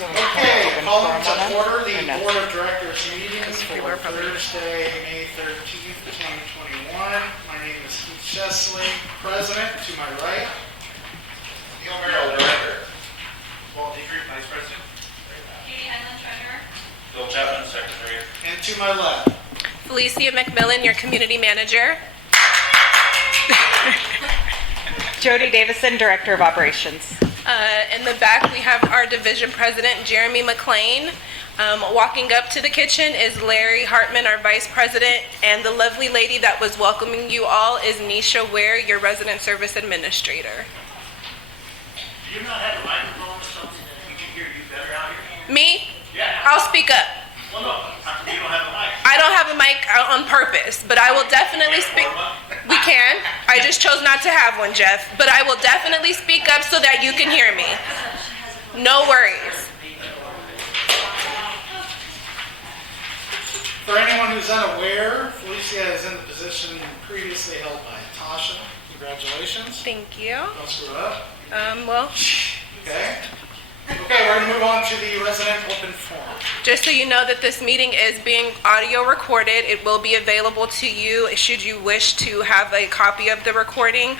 Okay, calling to order the no? Board of Directors meeting we were for probably- Thursday, May 13th, 2021. My name is Keith Chesley, President. To my right, Neil Merrill, Director. Walt Dietrich, Vice President. Katie Henlin, Treasurer. Bill Chapman, Secretary. and to my left, Felicia McMillan, your community manager. Jody Davison, Director of Operations. In the back, we have our division president, Jeremy McLean. Walking up to the kitchen is Larry Hartman, our vice president, and the lovely lady that was welcoming you all is Nisha Ware, your resident service administrator. Do you not have a microphone or something that we can hear you better out here? Me? Yeah. I'll speak up. Well, no, you don't have a mic. I don't have a mic on purpose, but I will definitely speak. We can. I just chose not to have one, Jeff. But I will definitely speak up so that you can hear me. No worries. for anyone who's unaware, Felicia is in the position previously held by Tasha. Congratulations. Thank you. Don't screw it up. Well, Okay. Okay, we're going to move on to the resident open forum. just so you know that this meeting is being audio recorded, it will be available to you should you wish to have a copy of the recording.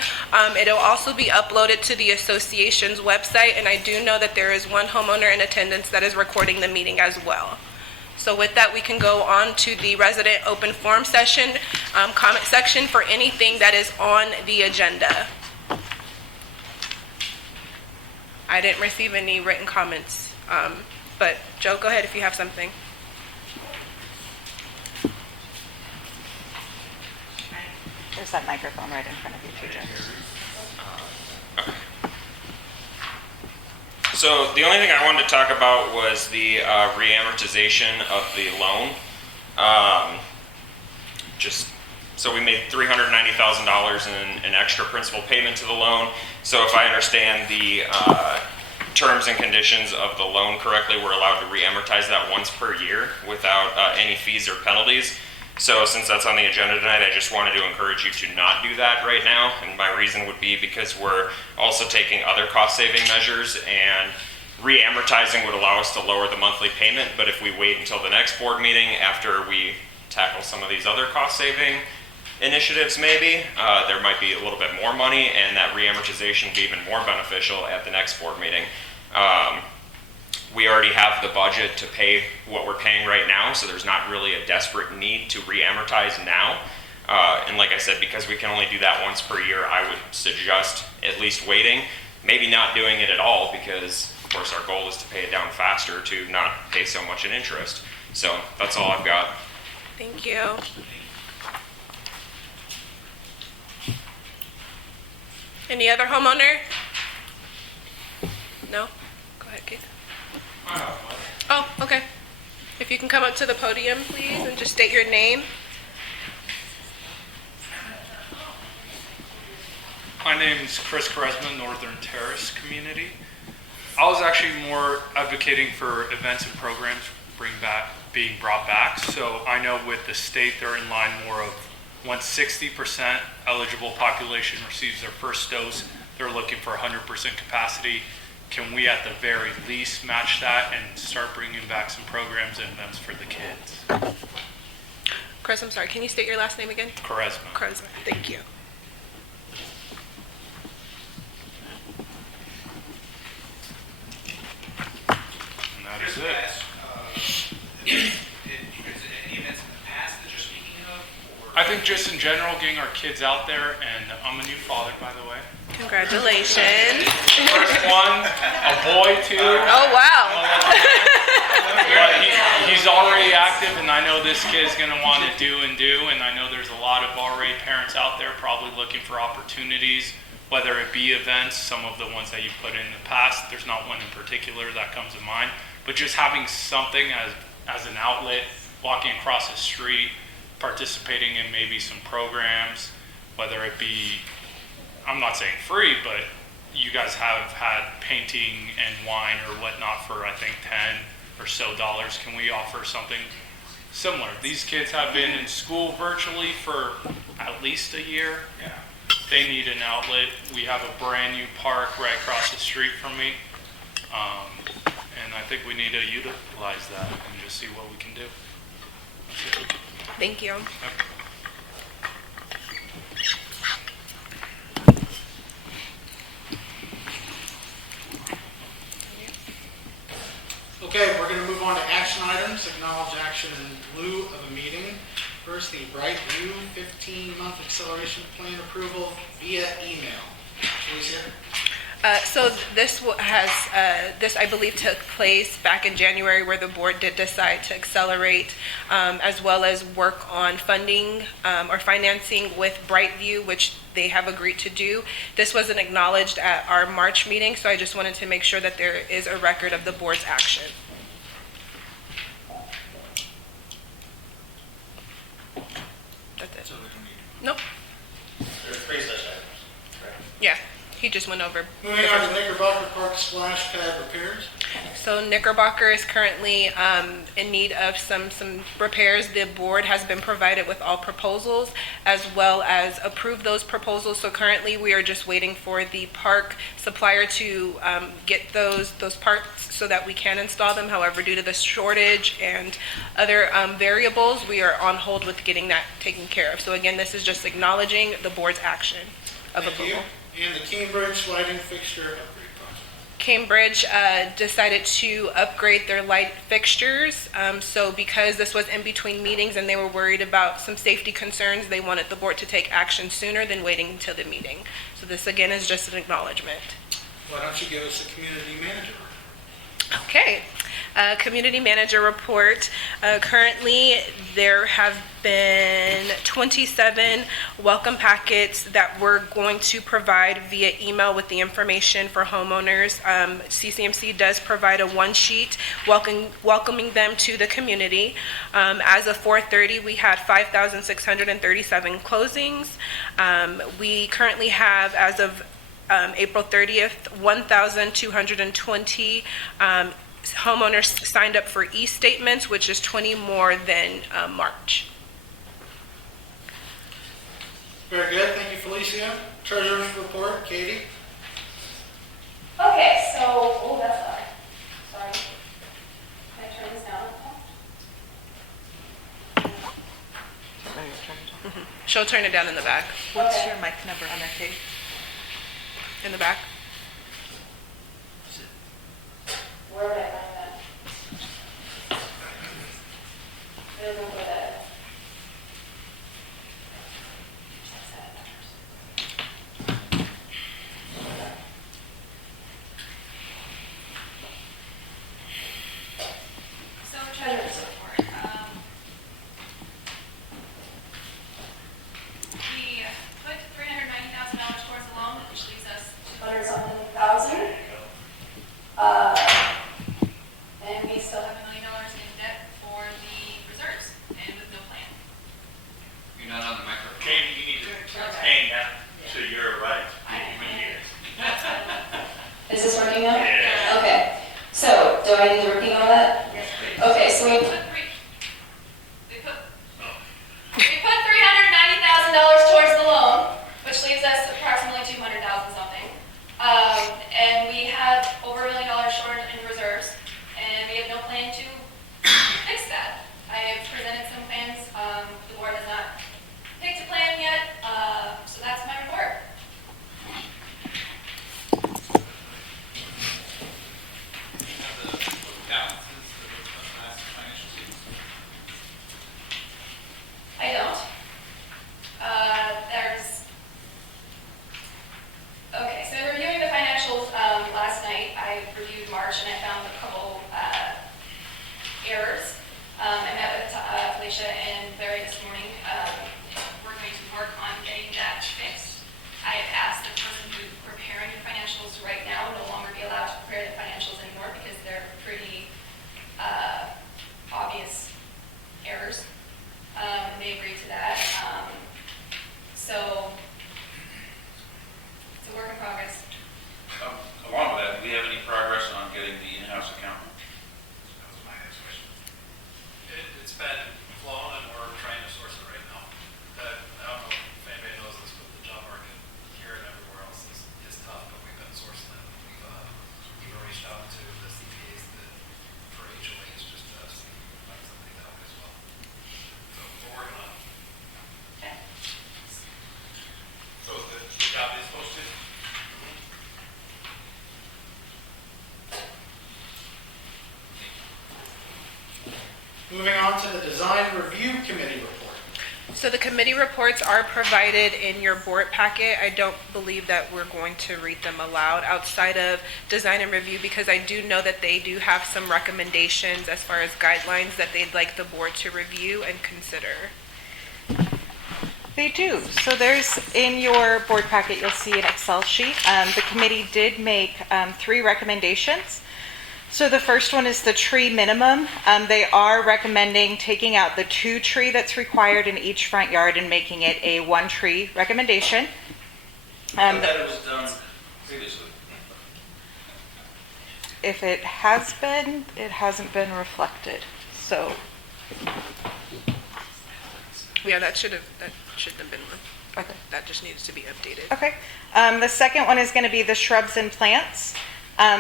It'll also be uploaded to the association's website, and I do know that there is one homeowner in attendance that is recording the meeting as well. So with that, we can go on to the resident open forum session, comment section for anything that is on the agenda. I didn't receive any written comments, but Joe, go ahead if you have something. There's that microphone right in front of you, too, Joe. So the only thing I wanted to talk about was the reamortization of the loan. So we made $390,000 in an extra principal payment to the loan. So if I understand the terms and conditions of the loan correctly, we're allowed to reamortize that once per year without any fees or penalties. So since that's on the agenda tonight, I just wanted to encourage you to not do that right now. And my reason would be because we're also taking other cost-saving measures, and reamortizing would allow us to lower the monthly payment. But if we wait until the next board meeting after we tackle some of these other cost-saving initiatives, maybe, there might be a little bit more money, and that reamortization would be even more beneficial at the next board meeting. We already have the budget to pay what we're paying right now, so there's not really a desperate need to reamortize now. And like I said, because we can only do that once per year, I would suggest at least waiting, maybe not doing it at all, because of course our goal is to pay it down faster to not pay so much in interest. So that's all I've got. Thank you. Any other homeowner? No? Go ahead, Keith. Oh, okay. If you can come up to the podium, please, and just state your name. My name is Chris Karesma, Northern Terrace Community. I was actually more advocating for events and programs being brought back. So I know with the state, they're in line more of once 60% eligible population receives their first dose, they're looking for 100% capacity. Can we at the very least match that and start bringing back some programs and events for the kids? Chris, I'm sorry, can you state your last name again? Karesma. Chris, thank you. And that is it. Any events in the past that you're speaking of? I think just in general, getting our kids out there, and I'm a new father, by the way. Congratulations. First one, a boy too. Oh, wow. But he's already active, and I know this kid's going to want to do, and I know there's a lot of already parents out there probably looking for opportunities, whether it be events, some of the ones that you put in the past. There's not one in particular that comes to mind, but just having something as an outlet, walking across the street, participating in maybe some programs, whether it be, I'm not saying free, but you guys have had painting and wine or whatnot for I think $10 or so. Can we offer something similar? These kids have been in school virtually for at least a year. Yeah. They need an outlet. We have a brand new park right across the street from me. And I think we need to utilize that and just see what we can do. That's it. Thank you. Okay, we're gonna move on to action items, acknowledge action in lieu of a meeting. First, the Brightview 15-month acceleration plan approval via email. Felicia? So this this I believe took place back in January, where the board did decide to accelerate, as well as work on funding or financing with Brightview, which they have agreed to do. This wasn't acknowledged at our March meeting, so I just wanted to make sure that there is a record of the board's action. That's it. So we don't need. Nope. There's 3 such items, correct? Yeah, he just went over. Moving on to Knickerbocker Park splash pad repairs. So Knickerbocker is currently in need of some repairs. The board has been provided with all proposals as well as approved those proposals. So currently we are just waiting for the park supplier to get those parts so that we can install them. However, due to the shortage and other variables, we are on hold with getting that taken care of. So again, this is just acknowledging the board's action of Thank you. approval. And the Cambridge lighting fixture upgrade project. Cambridge decided to upgrade their light fixtures. So because this was in between meetings and they were worried about some safety concerns, they wanted the board to take action sooner than waiting until the meeting. So this again is just an acknowledgement. Why don't you give us a community manager? Okay. Community manager report. Currently, there have been 27 welcome packets that we're going to provide via email with the information for homeowners. CCMC does provide a one sheet welcoming them to the community. As of 4:30, we had 5,637 closings. We currently have, as of April 30th, 1,220 homeowners signed up for e-statements, which is 20 more than March. Very good, thank you, Felicia. Treasurer's report, Katie? Okay, so, oh, that's loud. Sorry. Can I turn this down? Oh, you're trying to- She'll turn it down in the back. What's Okay. your mic number on there, Kate? In the back. Where would I find that? It doesn't go that. So treasurer's report. We put $390,000 towards the loan, which leaves us $200-something thousand. And we still have $1 million in debt for the reserves and with no plan. You're not on the microphone. Katie, you need to hang that to your right. When you hear it. Is this working now? Yeah. Okay, so do I need to repeat all that? Yes, please. Okay, so we put $390,000 towards the loan, which leaves us approximately 200,000 something. And we have over $1 million short in reserves, and we have no plan to fix that. I have presented some plans, the board has not picked a plan yet, so that's my report. Balances for those last financial statements. I don't. Okay, so reviewing the financials last night, I reviewed March and I found a couple errors. I met with Felicia and Larry this morning. We're going to work on getting that fixed. I have asked the person who's preparing the financials right now no longer be allowed to prepare the financials anymore because they're pretty obvious errors. And they agreed to that. So it's a work in progress. Along with that, do we have any progress on getting the Moving on to the Design Review Committee report. So the committee reports are provided in your board packet. I don't believe that we're going to read them aloud outside of design and review, because I do know that they do have some recommendations as far as guidelines that they'd like the board to review and consider. They do. So there's, in your board packet, you'll see an Excel sheet. The committee did make 3 recommendations. So the first one is the tree minimum. They are recommending taking out the 2 tree that's required in each front yard and making it a 1 tree recommendation. I thought it was done previously. If it has been, it hasn't been reflected. So, Yeah, that shouldn't have been, okay. that just needs to be updated. Okay. The second one is going to be the shrubs and plants.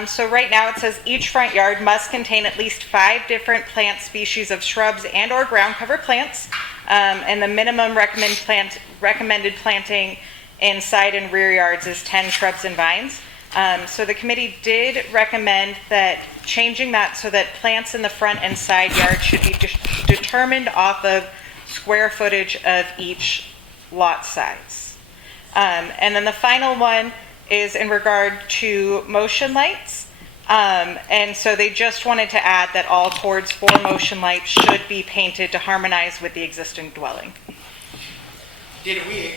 So right now it says each front yard must contain at least 5 different plant species of shrubs and or ground cover plants. And the minimum recommended planting in side and rear yards is 10 shrubs and vines. So the committee did recommend that changing that so that plants in the front and side yard should be determined off of square footage of each lot size. And then the final one is in regard to motion lights. And so they just wanted to add that all cords for motion lights should be painted to harmonize with the existing dwelling. Did we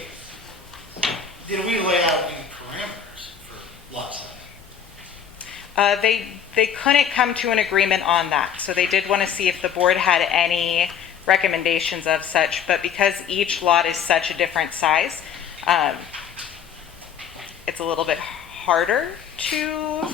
lay out any parameters for lot size? They couldn't come to an agreement on that, so they did want to see if the board had any recommendations of such, but because each lot is such a different size, it's a little bit harder to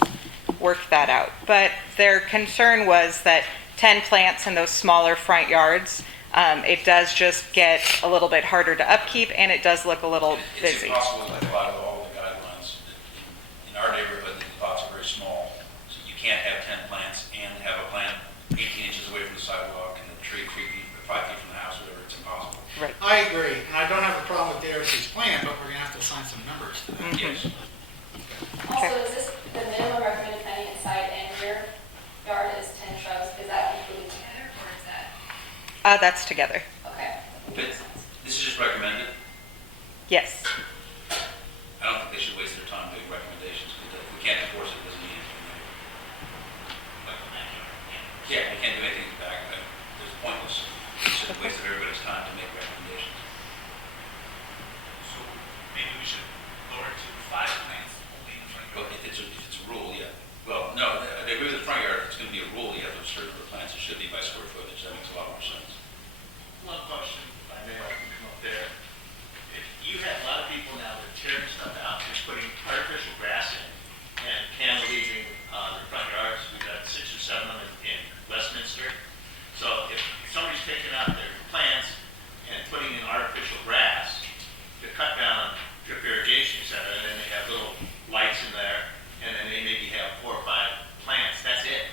work that out. But their concern was that 10 plants in those smaller front yards, it does just get a little bit harder to upkeep, and it does look a little It's busy. impossible to comply with all the guidelines. In our neighborhood, the lots are very small, so you can't have 10 plants and have a plant 18 inches away from the sidewalk and the tree 3 feet, 5 feet from the house, whatever, it's impossible. Right. I agree, and I don't have a problem with the ARC's plan, but we're gonna have to assign some numbers to that. Yes. Also, is this the minimum recommended planting inside and rear yard is 10 shrubs? Is that included together or is that? That's together. Okay. But this is just recommended. Yes. I don't think they should waste their time doing recommendations, because if we can't enforce it, it doesn't mean anything. Yeah, we can't do anything back, it's pointless. It's just a waste of everybody's time to make recommendations. So maybe we should lower it to 5 plants only in the front Well, yard. if it's a rule, yeah. Well, no, I agree with the front yard, if it's gonna be a rule, you have to assert for plants, it should be by square footage, that makes a lot more sense. One question, if I may, I can come up there. If you have a lot of people now that are tearing stuff out, just putting artificial grass in and cantilevering their front yards, we've got 6 or 7 of them in Westminster. So if somebody's taking out their plants and putting in artificial grass to cut down on drip irrigation, et cetera, and then they have little lights in there, and then they maybe have 4 or 5 plants, that's it.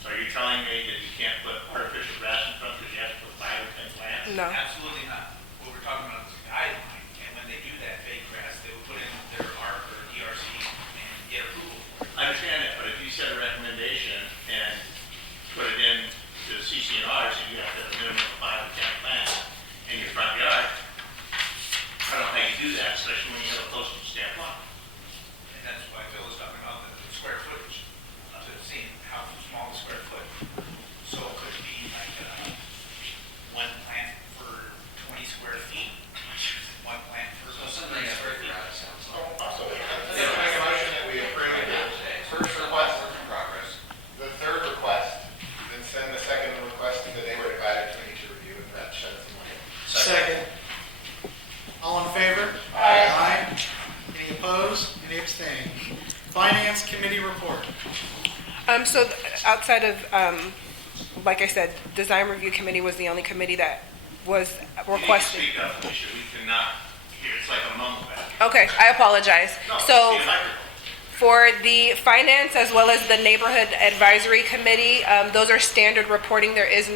So are you telling me that you can't put artificial grass in front because you have to put 5 or 10 plants? No. Absolutely not. What we're talking about is a guideline, and when they do that fake grass, they will put in their ARC or ERC and get approval for it. I understand that, but if you set a recommendation and put it in to the CCNR, so you have to have a minimum of 5 or 10 plants in your front yard, I don't know how you do that, especially when you have a postage stamp lot. And that's why Phil was talking about the square footage, to see how small the square foot. So could it be like, 1 plant for 20 square feet, 1 plant for 30 square feet? Make a motion that we approve the first request, the third request, then send the second request to the neighborhood advisory committee to review, and that sheds some light. Second. All in favor? Aye. Any opposed? Any abstain? Finance Committee report. So outside of, like I said, Design Review Committee was the only committee that was requested. You need to speak up, Alicia, we cannot hear, it's like a mumble back. Okay, I apologize. No, So be a microphone. for the Finance as well as the Neighborhood Advisory Committee, those are standard reporting. There is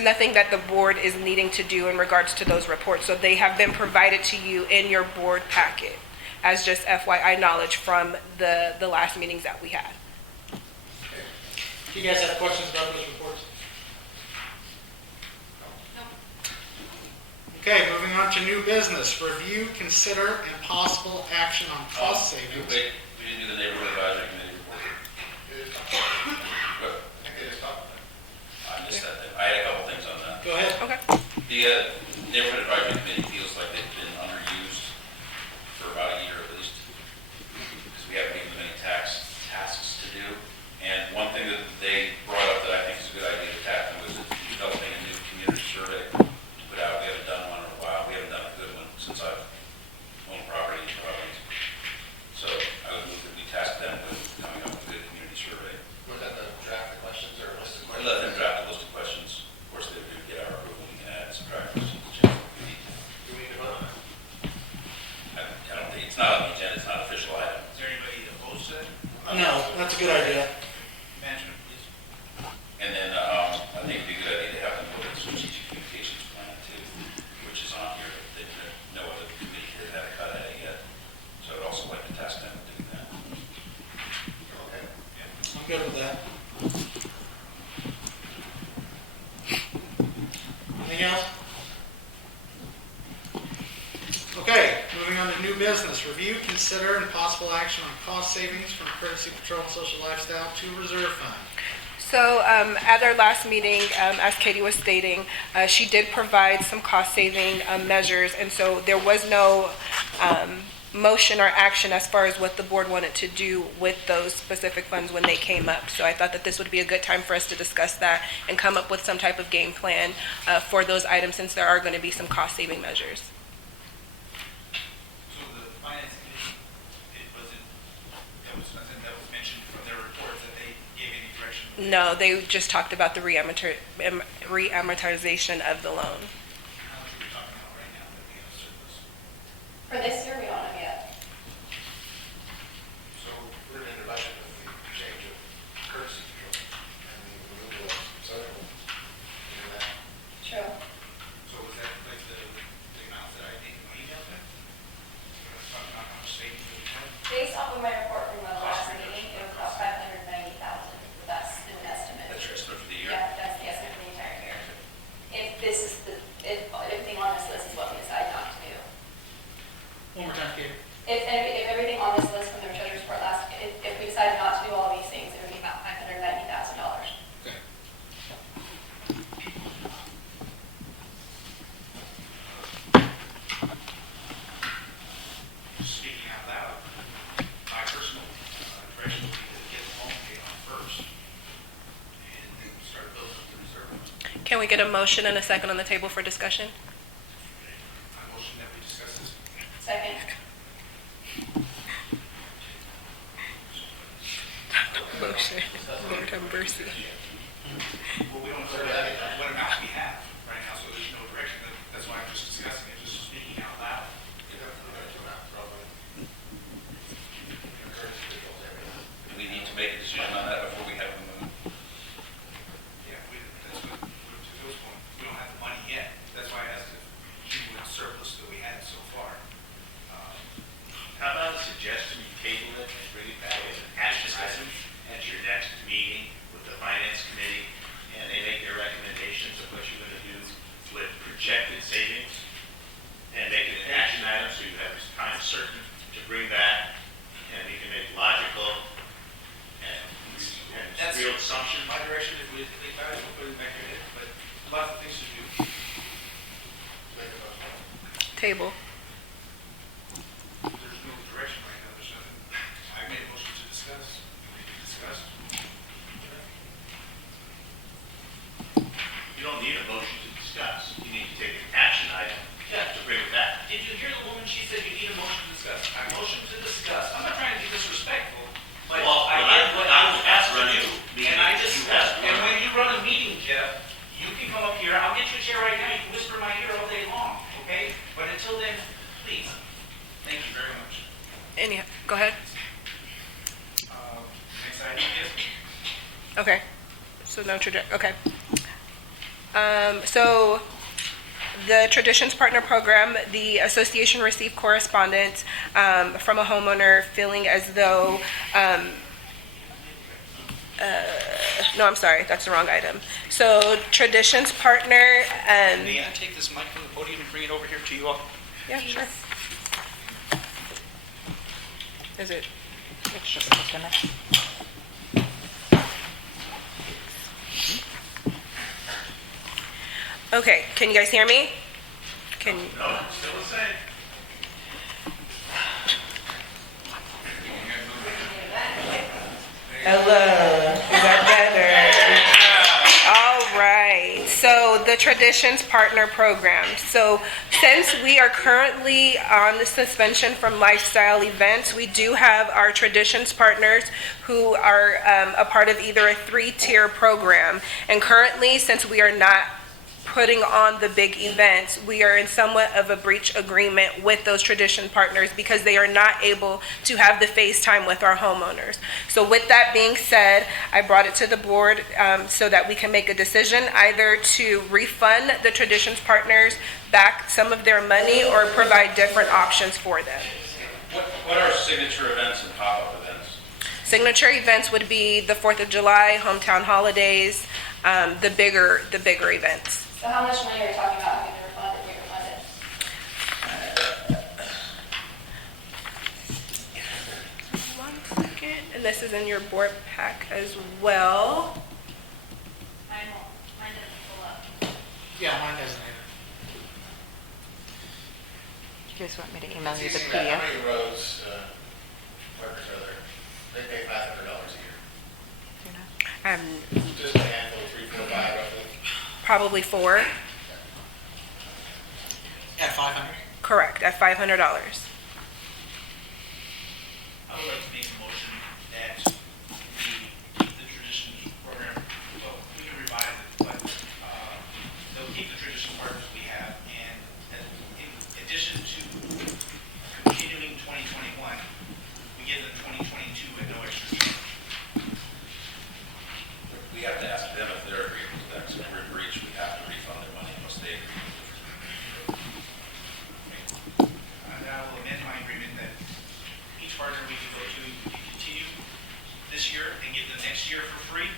nothing that the board is needing to do in regards to those reports. So they have been provided to you in your board packet as just FYI knowledge from the last meetings that we had. Do you guys have questions about those reports? Okay, moving on to new business. Review, consider, and possible action on cost savings. Wait, we didn't do the neighborhood advisory committee report. Good. I think it is up. I missed that thing. I had a couple things on that. Go ahead. Okay. The neighborhood advisory committee feels like they've been underused for about a year at least, because we haven't given them any tasks to do. And one thing that they brought up that I think is a good idea to tackle was developing a new community survey to put out. We haven't done one in a while. We haven't done a good one since I've owned property in Providence. So I would move that we task them with coming up with a good community survey. Was that the draft of questions or a list of We questions? let them draft a list of questions. Of course, they would get our approval. We can add some draft questions to change what we need to. Do we need to vote on that? I don't think, it's not on the agenda, it's not an official item. Is there anybody opposed to that? No, that's a good idea. Management, please. And then, I think it'd be a good idea to have them look at the strategic communications plan too, which is on here. No other committee has had a cut at it yet. So I'd also like to task them with doing that. Okay. I'm good with that. Anything else? Okay, moving on to new business. Review, consider, and possible action on cost savings from Courtesy Patrol and Social Lifestyle to Reserve Fund. So at our last meeting, as Katie was stating, she did provide some cost-saving measures, and so there was no motion or action as far as what the board wanted to do with those specific funds when they came up. So I thought that this would be a good time for us to discuss that and come up with some type of game plan for those items, since there are going to be some cost-saving measures. So the finance committee, it wasn't, that was nothing that was mentioned from their reports that they gave any direction? No, they just talked about the reamortization of the loan. How much are we talking about right now that we have surplus? For this year, we don't have yet. So we're in the budget with the change of courtesy patrol and the removal of social. And that, True. So was that like the amounts that I think in my email then? Let's talk about how much savings that we had. Based off of my report from the last meeting, it was about 590,000. That's an estimate. That's your estimate for the year. Yeah, that's the estimate for the entire year. If this is if everything on this list is what we decide not to do. One more time, Katie. If everything on this list from the treasurer's report if we decided not to do all these things, it would be about $590,000. Okay. Speaking out loud, my personal direction would be to get the loan paid off first and then start building up the reserve. Can we get a motion and a second on the table for discussion? I motion that we discuss this. Second. Motion. Lord have mercy. Well, we don't know what amount we have right now, so there's no direction. That's why I'm just discussing it, just speaking out loud. you know, we're going to come out probably. Courtesy patrol area. Do we need to make a decision on that before we have them move? Yeah, that's what, to Phil's point, we don't have the money yet. That's why I asked if you would surplus that we had so far. How about a suggestion, you table it and bring it back as an action item at your next meeting with the finance committee, and they make their recommendations of what you're gonna do with projected savings, and make it an action item, so you have time certain to bring back, and you can make logical and That's- real assumptions. My direction, if we think about it, we'll put it back in it, but lots of things to do. Make a motion. Table. There's no direction right now, there's nothing. I made a motion to discuss. We can discuss. You don't need a motion to discuss, you need to take an action item to bring it back. Did you hear the woman? She said you need a motion to discuss. I motioned to discuss. I'm not trying to be disrespectful, but Well, I I- did what I was asked to running do. a meeting. And I just, You asked and me. when you run a meeting, Jeff, you can come up here. I'll get you a chair right now. You can whisper in my ear all day long, okay? But until then, please. Thank you very much. Go ahead. Next item is? Okay. So no okay. So the Traditions Partner Program, the association received correspondence from a homeowner feeling as though no, I'm sorry, that's the wrong item. So Traditions Partner, May I take this mic from the podium and bring it over here to you all? yeah, sure. Is it? It's just looking at. Okay, can you guys hear me? Can, No, still the same. hello, is that better? All right, so the Traditions Partner Program. So since we are currently on the suspension from lifestyle events, we do have our Traditions Partners who are a part of either a 3-tier program. And currently, since we are not putting on the big events, we are in somewhat of a breach agreement with those Tradition Partners because they are not able to have the FaceTime with our homeowners. So with that being said, I brought it to the board so that we can make a decision either to refund the Traditions Partners back some of their money or provide different options for them. What are signature events and pop-up events? Signature events would be the 4th of July, hometown holidays, the bigger events. So how much money are you talking about having to refund if we refund it? 1 second, and this is in your board pack as well. Mine doesn't pull up. Yeah, mine doesn't either. You guys want me to email you the It's easy, How PDF? many roads, workers are there? They pay $500 a year. Just a handful, 3, 4, 5 roughly. Probably 4, At 500? correct, at $500. I would like to make a motion that the traditions program, well, we can revise it, but they'll keep the tradition partners we have, and in addition to continuing 2021, we give them 2022 at no extra charge. We have to ask them if they're agreeable to that, because if we're in breach, we have to refund their money unless they agree. And I will amend my agreement that each partner we can go to, we can continue this year and give them next year for free,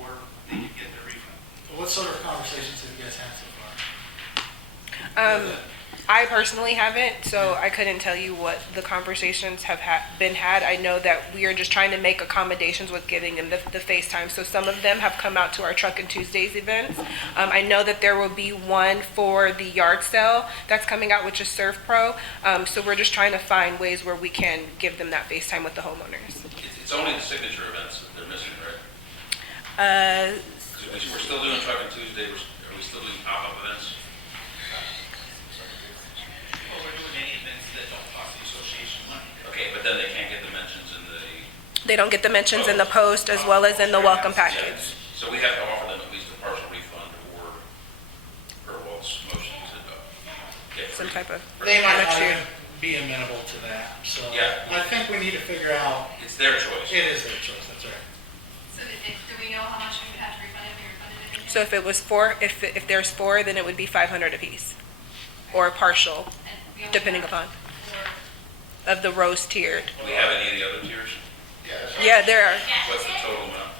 or they can get their refund. What sort of conversations have you guys had so far? I personally haven't, so I couldn't tell you what the conversations have been had. I know that we are just trying to make accommodations with giving them the FaceTime. So some of them have come out to our Truckin' Tuesdays events. I know that there will be one for the yard sale that's coming out, which is Surf Pro. So we're just trying to find ways where we can give them that FaceTime with the homeowners. It's only the signature events that they're missing, right? 'Cause we're still doing Truckin' Tuesday, are we still doing pop-up events? Well, we're doing any events that don't cost the association money. Okay, but then they can't get the mentions in the... They don't get the mentions in the post as well as in the welcome package. So we have to offer them at least a partial refund or Walt's motion to get Some free. type of. They might not next year. even be amenable to that, so. Yeah. I think we need to figure out, It's their choice. it is their choice, that's right. So do we know how much we would have to refund if we refunded it again? So if it was 4, if there's 4, then it would be 500 apiece, or partial, And we only depending have upon, four. of the rose tiered. Do we have any of the other tiers? Yeah, that's right. Yeah, there are. What's the total amount?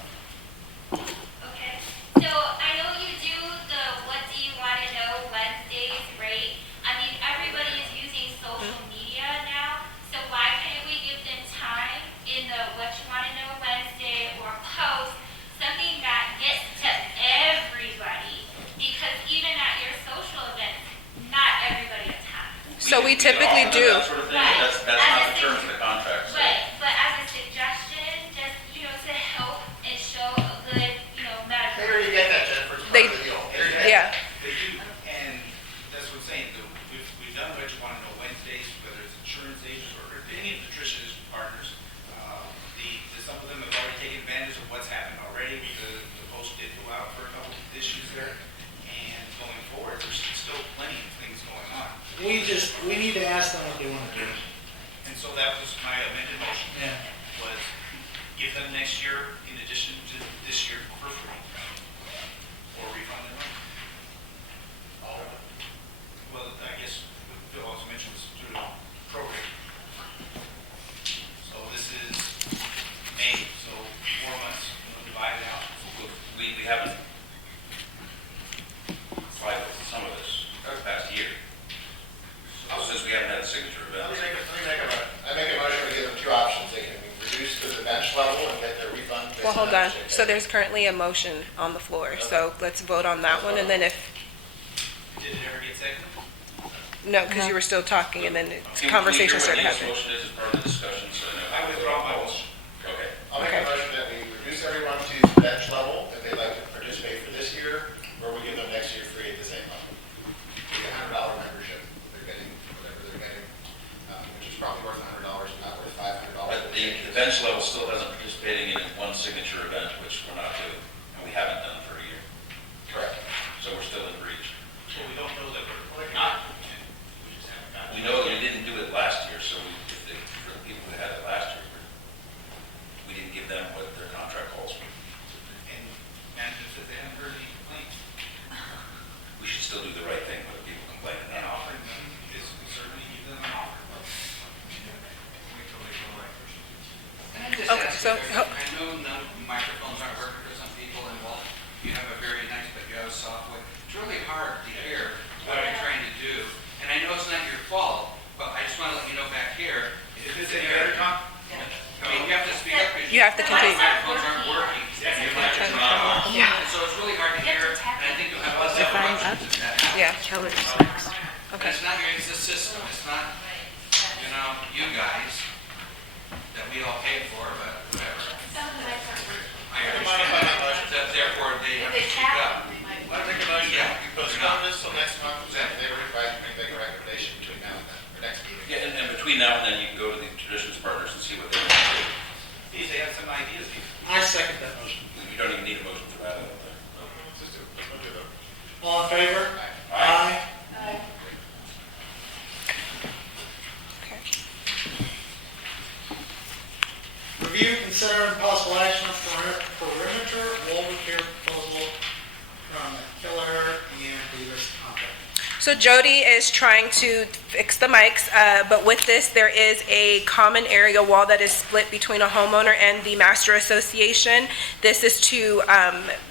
Okay, so I know you do the what do you want to know Wednesdays, right? I mean, everybody is using social media now, so why can't we give them time in the what you want to know Wednesday or post something that gets to everybody? Because even at your social events, not everybody attends. So we can typically offer do. That sort of thing, but that's not the terms of the contract. so- But as a suggestion, just, to help and show a good, medical. They already get that, Jennifer, it's part They- of the deal. They get it. Yeah, They do, and that's what I'm saying, we've done what you want to know Wednesdays, whether it's insurance agents or any of the traditions partners. Some of them have already taken advantage of what's happened already, because the post did go out for a couple of issues there. And going forward, there's still plenty of things going on. We need to ask them what they want to do. And so that was my amended motion. Yeah. Was give them next year in addition to this year for free. Or refund them. All of it. Well, I guess what Phil also mentioned was through the program. So this is May, so bench level and get their refund. based Well, hold on. membership. So there's currently a motion on the floor, so let's vote on that one, and then if, Did it ever get seconded? no, because you were still talking, and then Can conversation we hear started what the happening. motion is as part of the discussion, so I know. I withdraw my motion. Okay. I'll make a motion that we reduce everyone to bench level if they'd like to participate for this year, or we give them next year free at the same level. It's $100 membership, they're getting whatever they're getting, which is probably worth $100, not worth $500. But the bench level still doesn't participating in one signature event, which we're not doing, and we haven't done for a year. Correct. So we're still in breach. So we don't know that we're not doing it. We just haven't gotten. We know that we didn't do it last year, so for the people that had it last year, we didn't give them what their contract calls for. And management says they haven't heard any complaints. We should still do the right thing, but people complain And now. offering them is certainly give them an offer. Wait till they go right first. Can I just Okay, ask so- you, I know none of the microphones aren't working for some people, and well, you have a very nice, but you have a soft voice. It's really hard to hear what I'm trying to do, and I know it's not your fault, but I just want to let you know back here. Is this any better, Tom? I mean, you have to speak up. because You have to complete. Microphones aren't working. Your microphones aren't working. Yeah. And so it's really hard to hear, and I think you'll have less interruptions if that happens. Yeah. And it's not, it's the system, it's not, you guys, that we all paid for, but whatever. I understand that therefore they have to speak up. I'll make a motion that we postpone this till next month, and if they were invited, we can make a recommendation between now and then, or next meeting. Yeah, and between now and then, you can go to the traditions partners and see what they want to do. See if they have some ideas. I second that motion. You don't even need a motion for that, I don't think. We'll do them. All in favor? Aye. Okay. Review, consider, and possible action on perimeter wall repair proposal from Keller and Davis Contract. So Jody is trying to fix the mics, but with this, there is a common area wall that is split between a homeowner and the master association. This is to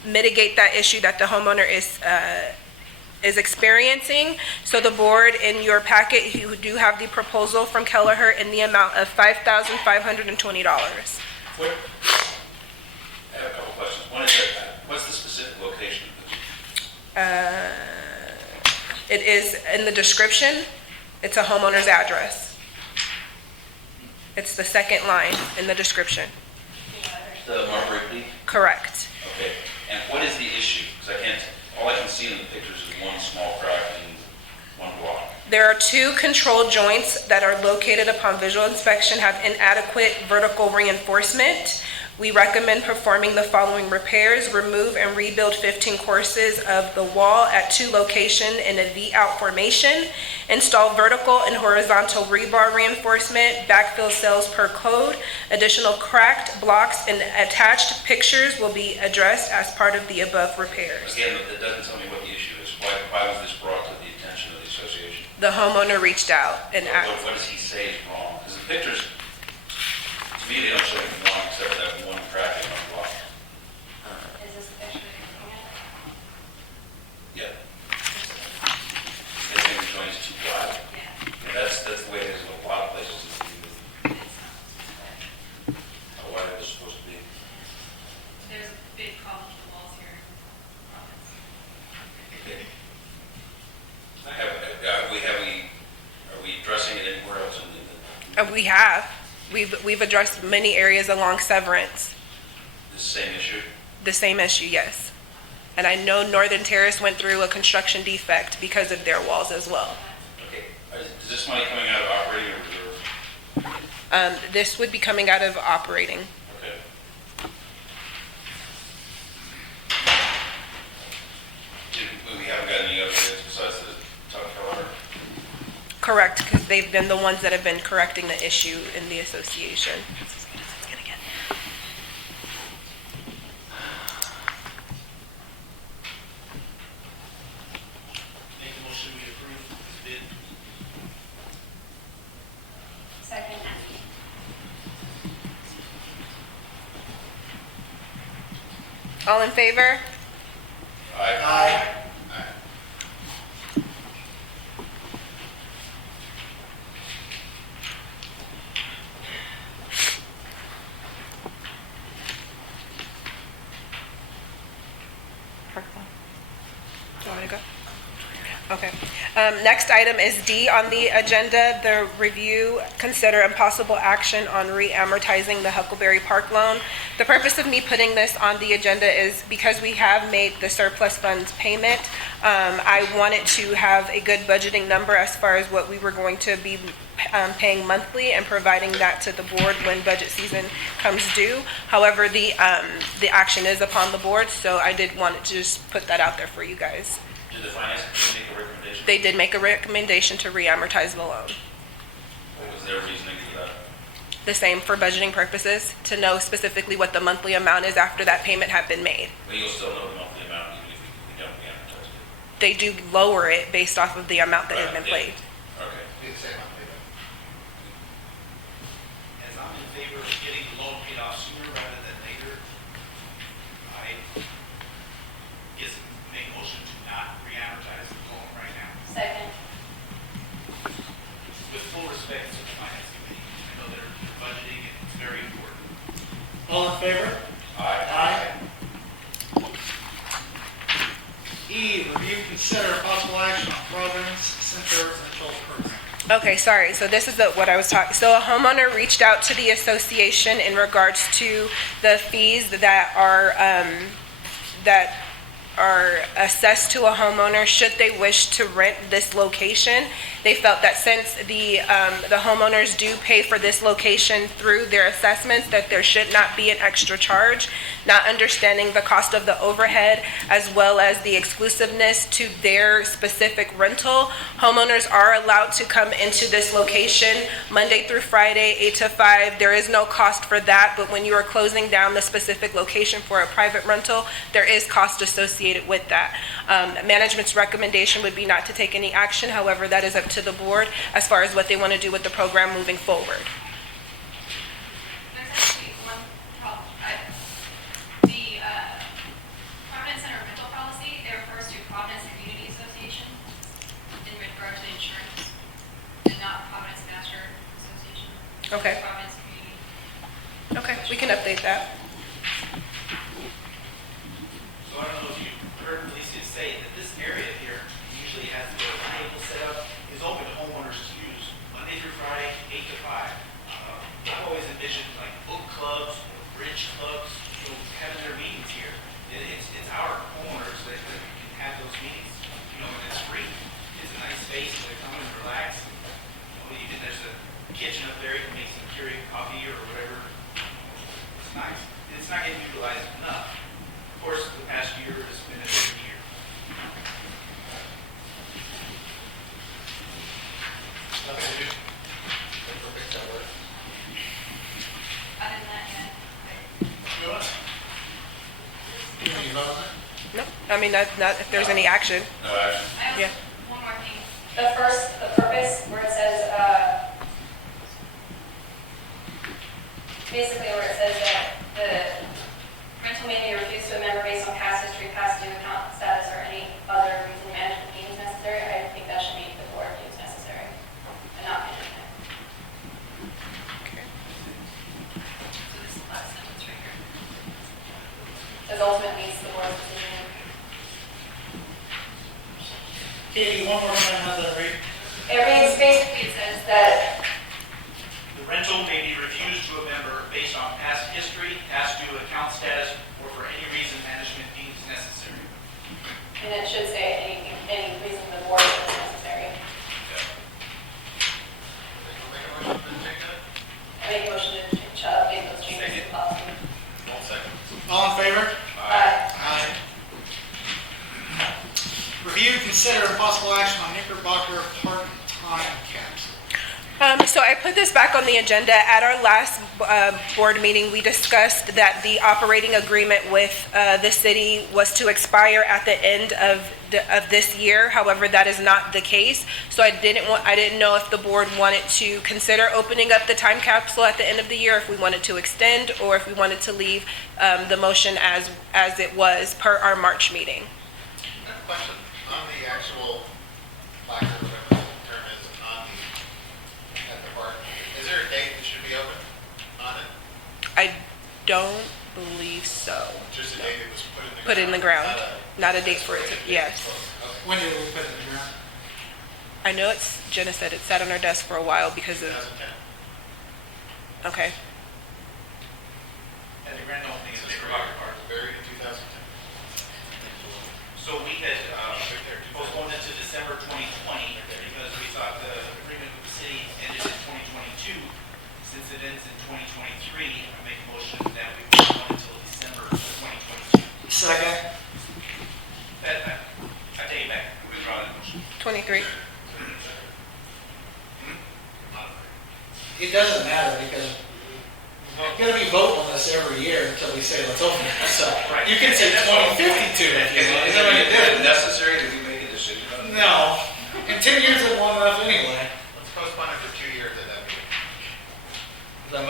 mitigate that issue that the homeowner is experiencing. So the board, in your packet, you do have the proposal from Kelleher in the amount of $5,520. What, I have a couple questions. One is, what's the specific location of this? It is in the description. It's a homeowner's address. It's the second line in the description. The Marbury Peak? Correct. Okay. And what is the issue? Because all I can see in the pictures is one small crack and one block. There are two control joints that are located upon visual inspection, have inadequate vertical reinforcement. We recommend performing the following repairs: remove and rebuild 15 courses of the wall at two locations in a V-out formation, install vertical and horizontal rebar reinforcement, backfill cells per code. Additional cracked blocks and attached pictures will be addressed as part of the above repairs. Again, it doesn't tell me what the issue is. Why was this brought to the attention of the association? The homeowner reached out and asked. What does he say is wrong? Because the pictures, to me, they don't show anything wrong except for that one crack in one block. Is this the picture you're looking at? Yeah. I think the joint is too wide. Yeah, that's the way it is in a lot of places. How wide it was supposed to be. There's a big problem with the walls here. Okay. Are we addressing it anywhere else in the, We have. We've addressed many areas along Severance. this same issue? The same issue, yes. And I know Northern Terrace went through a construction defect because of their walls as well. Okay. Is this money coming out of operating or reserve? This would be coming out of operating. Okay. We haven't got any other bids besides the Tuck Keller? Correct, because they've been the ones that have been correcting the issue in the association. Make a motion, we approve this bid. Second. All in favor? Aye. Next item is D on the agenda, the review, consider and possible action on re-amortizing the Huckleberry Park loan. The purpose of me putting this on the agenda is because we have made the surplus funds payment. I wanted to have a good budgeting number as far as what we were going to be paying monthly and providing that to the board when budget season comes due. However, the action is upon the board, so I did want to just put that out there for you guys. Did the finance committee make a recommendation? They did make a recommendation to re-amortize the loan. What was their reasoning for that? The same for budgeting purposes, to know specifically what the monthly amount is after that payment had been made. But you'll still know the monthly amount even if we don't re-amortize it. They do lower it based off of the amount that has been Right, paid. Okay. Be the same monthly, though. As I'm in favor of getting the loan paid off sooner rather than later, I guess make motion to not re-amortize the loan right now. Second. With full respect to the finance committee, I know they're budgeting and it's very important. All in favor? Aye. E, review, consider possible action on Providence Center rental program. Okay, sorry. So this is what I was talking. So a homeowner reached out to the association in regards to the fees that are assessed to a homeowner should they wish to rent this location. They felt that since the homeowners do pay for this location through their assessments, that there should not be an extra charge, not understanding the cost of the overhead as well as the exclusiveness to their specific rental. Homeowners are allowed to come into this location Monday through Friday, 8 to 5. There is no cost for that, but when you are closing down the specific location for a private rental, there is cost associated with that. Management's recommendation would be not to take any action. However, that is up to the board as far as what they want to do with the program moving forward. There's actually one problem. The Providence Center rental policy, it refers to Providence Community Association in regard to insurance, and not Providence Master Association. Okay. Providence Community. Okay, we can update that. So I don't know if you heard Felicia say that this area here usually has the table set up, is open to homeowners to use Monday through Friday, 8 to 5. I've always envisioned like book clubs or bridge clubs, having their meetings here. It's our homeowners that can have those meetings, and it's free. It's a nice space where they come and relax. There's a kitchen up there, you can make some Keurig coffee or whatever. It's nice. It's not getting utilized enough. Of course, the past year has been a different year. Nothing to do. Wait for fix that word. Other than that, yeah. You want to vote on that? No, I mean, not if there's any action. No action. I have Yeah. one more thing. The purpose, where it says, basically where it says that the rental may be refused to a member based on past history, past due account status, or any other reason management deems necessary, I think that should be the board deems necessary, and not management. So this last sentence right here. Says ultimately it's the board's decision. Katie, one more time, how's that read? It reads, basically, it says that The rental may be refused to a member based on past history, past due account status, or for any reason management deems necessary. and it should say any reason the board is necessary. I make a motion to update those changes to the policy. All in favor? Aye. Review, consider and possible action on Knickerbocker Park time capsule. So I put this back on the agenda. At our last board meeting, we discussed that the operating agreement with the city was to expire at the end of this year. However, that is not the case. So I didn't know if the board wanted to consider opening up the time capsule at the end of the year, if we wanted to extend, or if we wanted to leave the motion as it was per our March meeting. I have a question on the actual placard, whatever the term is, at the park. Is there a date that should be open on it? I don't believe so. Just a date that was put in the ground? Put in the ground, Not not a date for it to, yes. Okay. When did we put it in the ground? I know Jenna said it sat on our desk for a while because of, 2010. okay. And the grand opening is This is Labor rock Day. hard, buried in 2010. So we had postponed it to December 2020 because we thought the agreement with the city ended in 2022. Since it ends in 2023, I make a motion that we postpone until December of 2022. Second. I take it back, we withdraw that motion. 23. It doesn't matter because we're gonna be voting on this every year until we say let's open it. So Right. you can say 2052 if you want. Is that what you Is it do? necessary that we make a decision on it? No. And 10 years isn't long enough anyway. Let's postpone it for 2 years at that meeting. Is that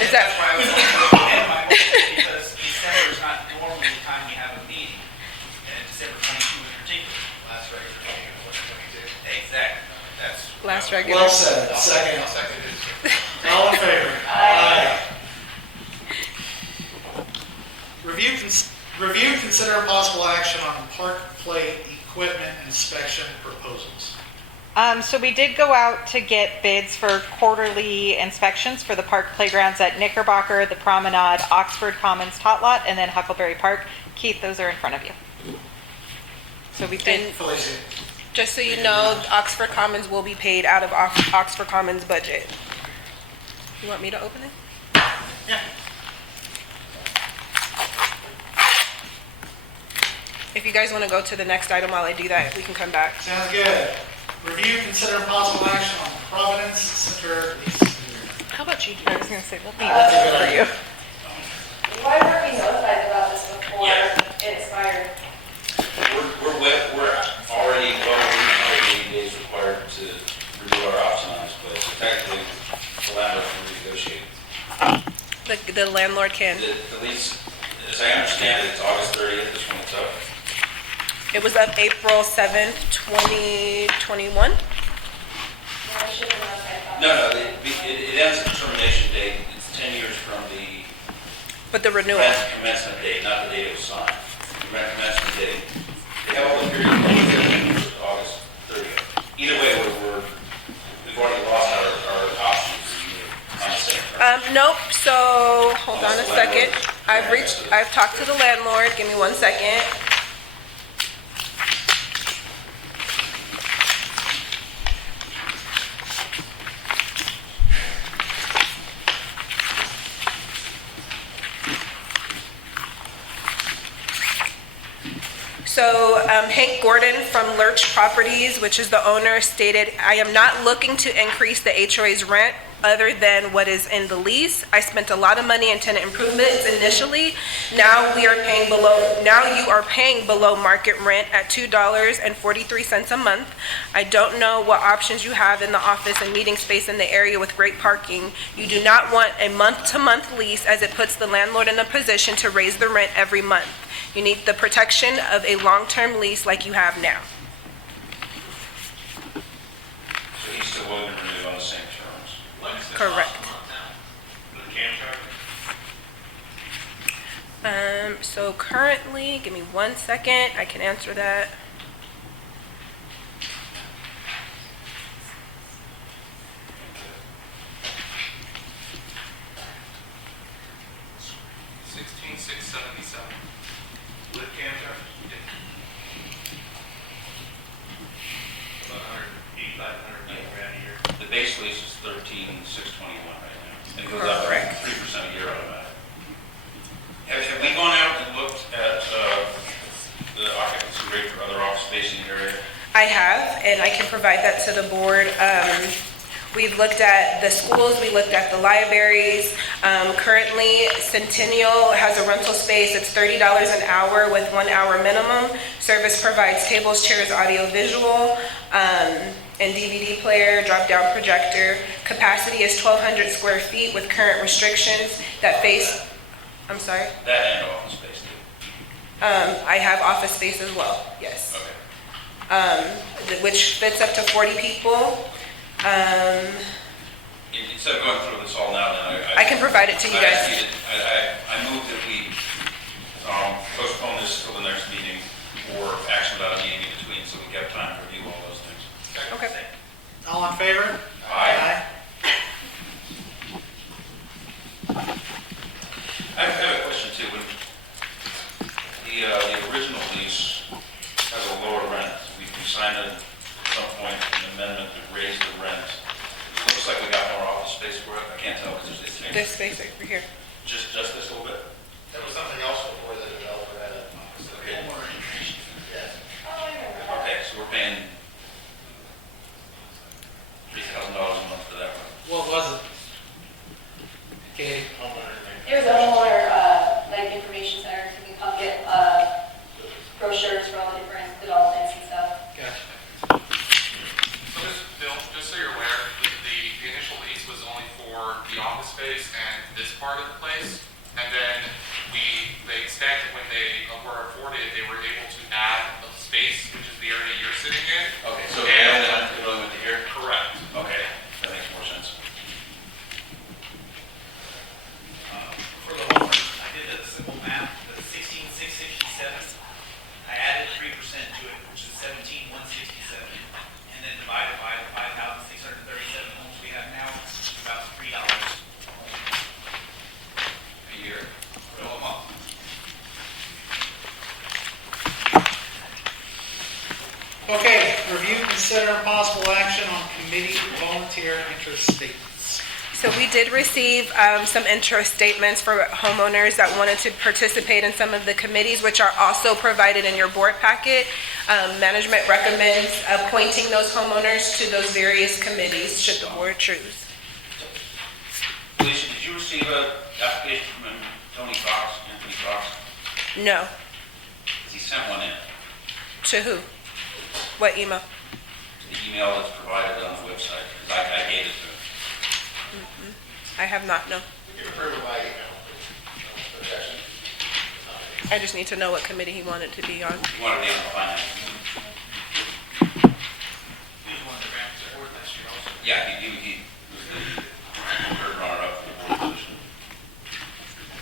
Is that- That's why I was going to amend my motion, because December is not normally the time we have a meeting, and December 22 in particular. Last regular meeting of 2022. Exactly, that's. Last regular. well said? Second. I'll second it. All in favor? Aye. Review, consider possible action on park play equipment inspection proposals. So we did go out to get bids for quarterly inspections for the park playgrounds at Knickerbocker, the Promenade, Oxford Commons, Tot Lot, and then Huckleberry Park. Keith, those are in front of you. So we did, And Felicia. just so you know, Oxford Commons will be paid out of Oxford Commons budget. You want me to open it? Yeah. If you guys want to go to the next item while I do that, we can come back. Sounds good. Review, consider possible action on Providence Center lease agreement. How about you? I was gonna say, let me open it for you. Why weren't we notified about this before it expired? We're already well within 80 days required to renew our option on this place. So technically, the landlord can renegotiate. The landlord can. The lease, as I understand it, it's August 30th, this one it's up. It was up April 7th, 2021. I should have notified about No, this. it ends at the termination date. It's 10 years from the But the renewal. commencement date, not the date it was signed. The commencement date. They have a period of August 30th. Either way, we've already lost our options on the same term. Nope, so, hold on a second. I've talked to the landlord, give me 1 second. So Hank Gordon from Lurch Properties, which is the owner, stated, "I am not looking to increase the HOA's rent other than what is in the lease. I spent a lot of money in tenant improvements initially. Now you are paying below market rent at $2.43 a month. I don't know what options you have in the office and meeting space in the area with great parking. You do not want a month-to-month lease as it puts the landlord in a position to raise the rent every month. You need the protection of a long-term lease like you have now." So he's still willing to renew on the same terms. Correct. The cam charge? So currently, give me 1 second, I can answer that. $16,677. With cam charge? About 185, 190 grand a year. The base lease is 13,621 right now. And it goes up Correct. 3% a year automatic. Have we gone out and looked at the occupancy rate for other office space in the area? I have, and I can provide that to the board. We've looked at the schools, we looked at the libraries. Currently, Centennial has a rental space, it's $30 an hour with 1 hour minimum. Service provides tables, chairs, audio, visual, and DVD player, drop-down projector. Capacity is 1,200 square feet with current restrictions that face, I'm sorry? That and office space too. I have office space as well, yes. Okay. Which fits up to 40 people. Instead of going through this all now, then I can provide it to you guys. I move that we postpone this till the next meeting or action without a meeting in between so we have time to review all those things. Okay. question too. When the original lease has a lower rent. We signed at some point an amendment to raise the rent. It looks like we got more office space for it. I can't tell because it's changed. This space over here. Just this little bit? There was something else before the developer had it. Okay. Yes. Okay, so we're paying $3,000 a month for that one. What was it? Katie? It was a homeowner, like information center, so you can come get, brochures for all the different developments and stuff. Gotcha. So just, Bill, just so you're aware, the initial lease was only for the office space and this part of the place. And then they expected when they were afforded, they were able to add a space, which is the area you're sitting in. Okay, so And- it only went to here? Correct. Okay, that makes more sense. For the homeowners, I did a simple math, the 16,667. I added 3% to it, which is 17,167, and then divided by the 5,637 homes we have now, it's about $3 A year. a month. Okay, review, consider possible action on committee volunteer interest statements. So we did receive some interest statements for homeowners that wanted to participate in some of the committees, which are also provided in your board packet. Management recommends appointing those homeowners to those various committees, should the board choose. Alicia, did you receive an application from Anthony Fox? No. He sent one in. To who? What email? The email that's provided on the website, because I gave it to him. I have not, no. We can approve it by email. Protection. I just need to know what committee he wanted to be on. You want to be on the finance? He was one of the grants that were last year also. Yeah, he was the third runner-up for the board position.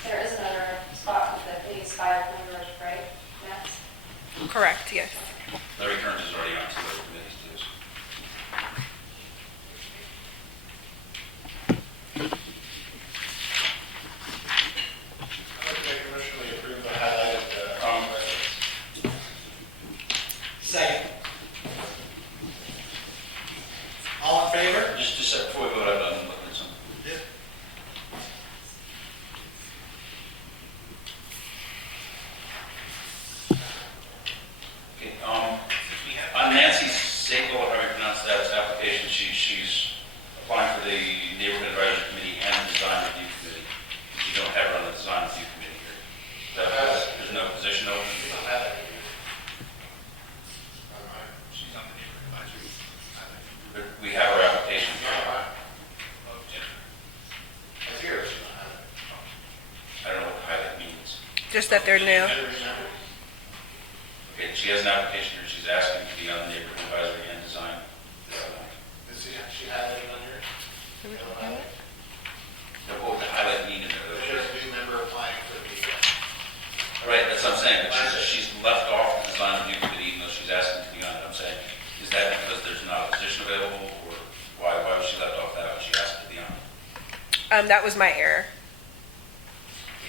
There is another spot with the police fire members, right? Max? Correct, yes. Larry Kearns is already on two other committees too. so. I'd like to make a motion we approve the highlighted, residents. Second. All in favor? Just before we vote, I'm looking at some. Yep. Okay, on Nancy Sable, if I pronounce that application, she's applying for the Neighborhood Advisory Committee and the Design Review Committee. You don't have her on the Design Review Committee here. There's no position open? We don't have that. She's on the neighborhood advisory. But we have her application. Oh, Jennifer. It's here, she don't have it. I don't know what the highlight means. Just that they're new. Okay, she has an application here, she's asking to be on the Neighborhood Advisory and Design. Is she highlighted on here? What would the highlight mean in there? There's a new member applying for the, Right, that's what I'm saying, but she's left off the Design Review Committee even though she's asking to be on it. I'm saying, is that because there's not a position available, or why was she left off that when she asked to be on it? That was my error.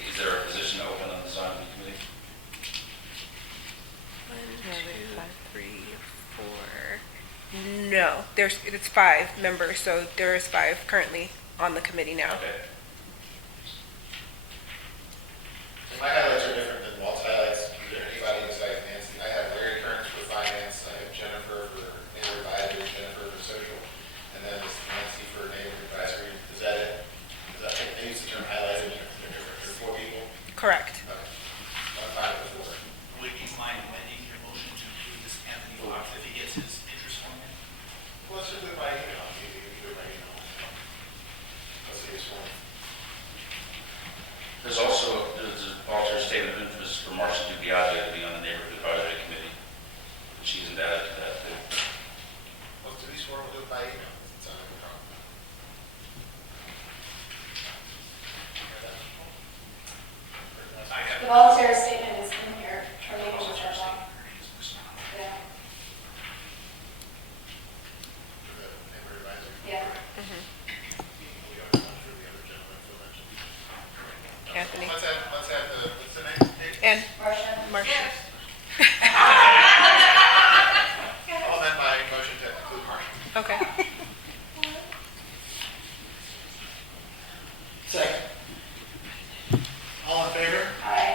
Is there a position open on the Design Review Committee? 1, 2, 3, 4. No, it's 5 members, so there is 5 currently on the committee now. Okay. my highlights are different than Walt's highlights. Is there anybody besides Nancy? I have Larry Kearns for finance, I have Jennifer for neighborhood advisory, Jennifer for social, and then this Nancy for neighborhood advisory. Is that it? Because I think they use the term highlighted, they're different, there are 4 people. Correct. Okay. I'm fine with 4. Would you mind amending your motion to include this Anthony Fox if he gets his interest form in? Well, let's just do it by email, it's easy to do it by email. Let's see this one. There's also, there's a volunteer statement of interest for Marcia DiBiase to be on the Neighborhood Advisory Committee. She isn't added to that too. Let's do these 4, we'll do it by email. It's not a problem. The volunteer statement is in here, or maybe it's just that one. Yeah, For the neighborhood advisory. yeah. We already went through the other gentleman who mentioned. Anthony. Let's have the Marcia. I'll amend my motion to include Marshall. Okay. Second. All in favor? Aye.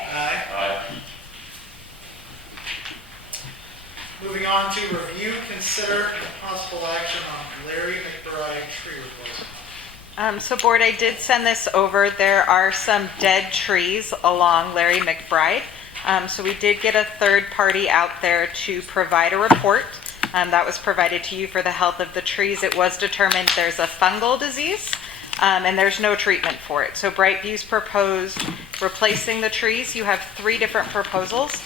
Moving on to review, consider, and possible action on Larry McBride tree replacement. So board, I did send this over. There are some dead trees along Larry McBride. So we did get a third party out there to provide a report. That was provided to you for the health of the trees. It was determined there's a fungal disease, and there's no treatment for it. So Brightview's proposed replacing the trees. You have 3 different proposals.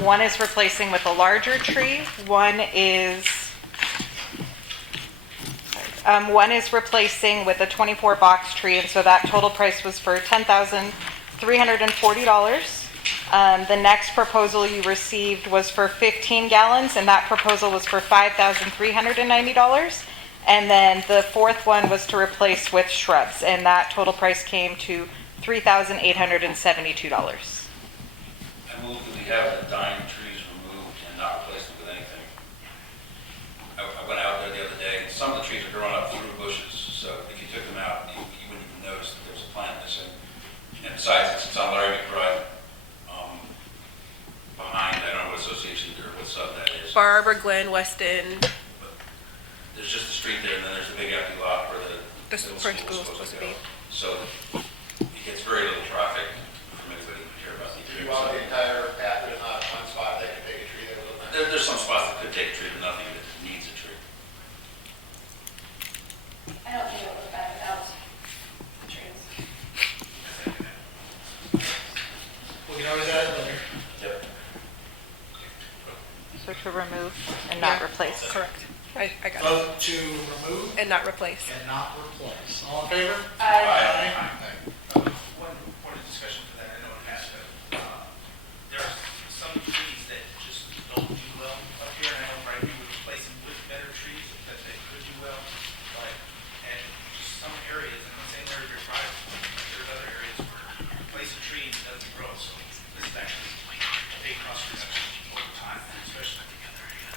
One is replacing with a larger tree. One is replacing with a 24 box tree, and so that total price was for $10,340. The next proposal you received was for 15 gallons, and that proposal was for $5,390. And then the fourth one was to replace with shrubs, and that total price came to $3,872. I move that we have the dying trees removed and not replace them with anything. I went out there the other day, and some of the trees are growing up through bushes, so if you took them out, you wouldn't even notice that there was a plant missing. And besides, it's on Larry McBride, behind, I don't know what association or what sub that is. Bar Arbor, Glen, West End. But there's just a street there, and then there's a big empty lot where the The middle first school school is is supposed to supposed go. So it gets very little traffic from anybody here about the If you want the entire path, there's not one spot that can take a tree that will. There's some spots that could take a tree, but nothing that needs a tree. I don't think it would look bad without trees. We can always add it later. Yep. So to remove and not Yeah. replace. Correct. I got it. Vote to remove And not replace. and not replace. All in favor? Aye. One point of discussion for that, I know it has, but there are some trees that just don't do well up here, and I know Brightview would replace them with better trees that they could do well, but, and just some areas, I'm not saying they're your private, there's other areas where you replace a tree and it doesn't grow, so this is actually a big cost reduction over time, especially in the other area.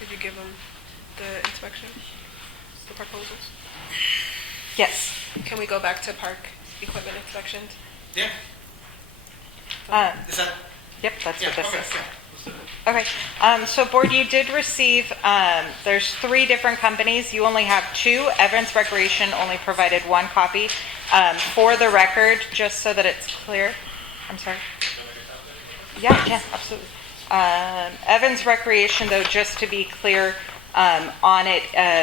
Did you give them the inspection? The proposals? Yes. Can we go back to park equipment inspections? Yeah. Is that? Yep, that's Yeah, what this okay, is. yeah. Let's do it. Okay, so board, you did receive, there's 3 different companies. You only have 2. Evans Recreation only provided 1 copy. For the record, just so that it's clear, I'm sorry. Yeah, absolutely. Evans Recreation, though, just to be clear on it,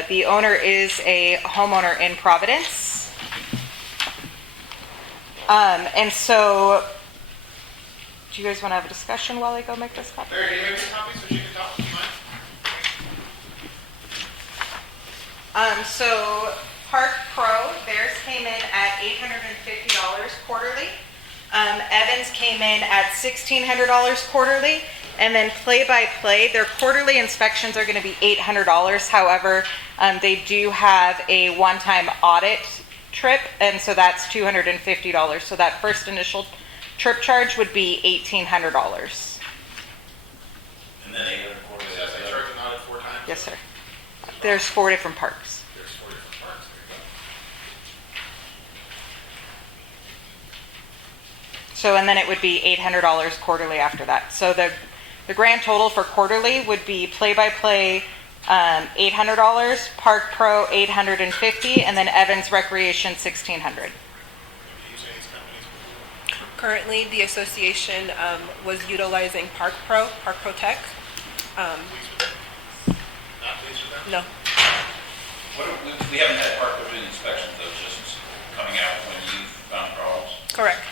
the owner is a homeowner in Providence. And so, do you guys want to have a discussion while I go make this copy? Larry, can you make this copy so she can talk? Do you mind? So Park Pro, theirs came in at $850 quarterly. Evans came in at $1,600 quarterly. And then Play by Play, their quarterly inspections are going to be $800. However, they do have a one-time audit trip, and so that's $250. So that first initial trip charge would be $1,800. And then 840. Yes, I charge them out at 4 times. Yes, sir. There's 4 different parks. There's 4 different parts. There you go. So, and then it would be $800 quarterly after that. So the grand total for quarterly would be Play by Play $800, Park Pro $850, and then Evans Recreation $1,600. Currently, the association was utilizing Park Pro Tech. Not pleased with that? No. We haven't had Park Pro doing inspections, though, just coming out when you found problems. Correct.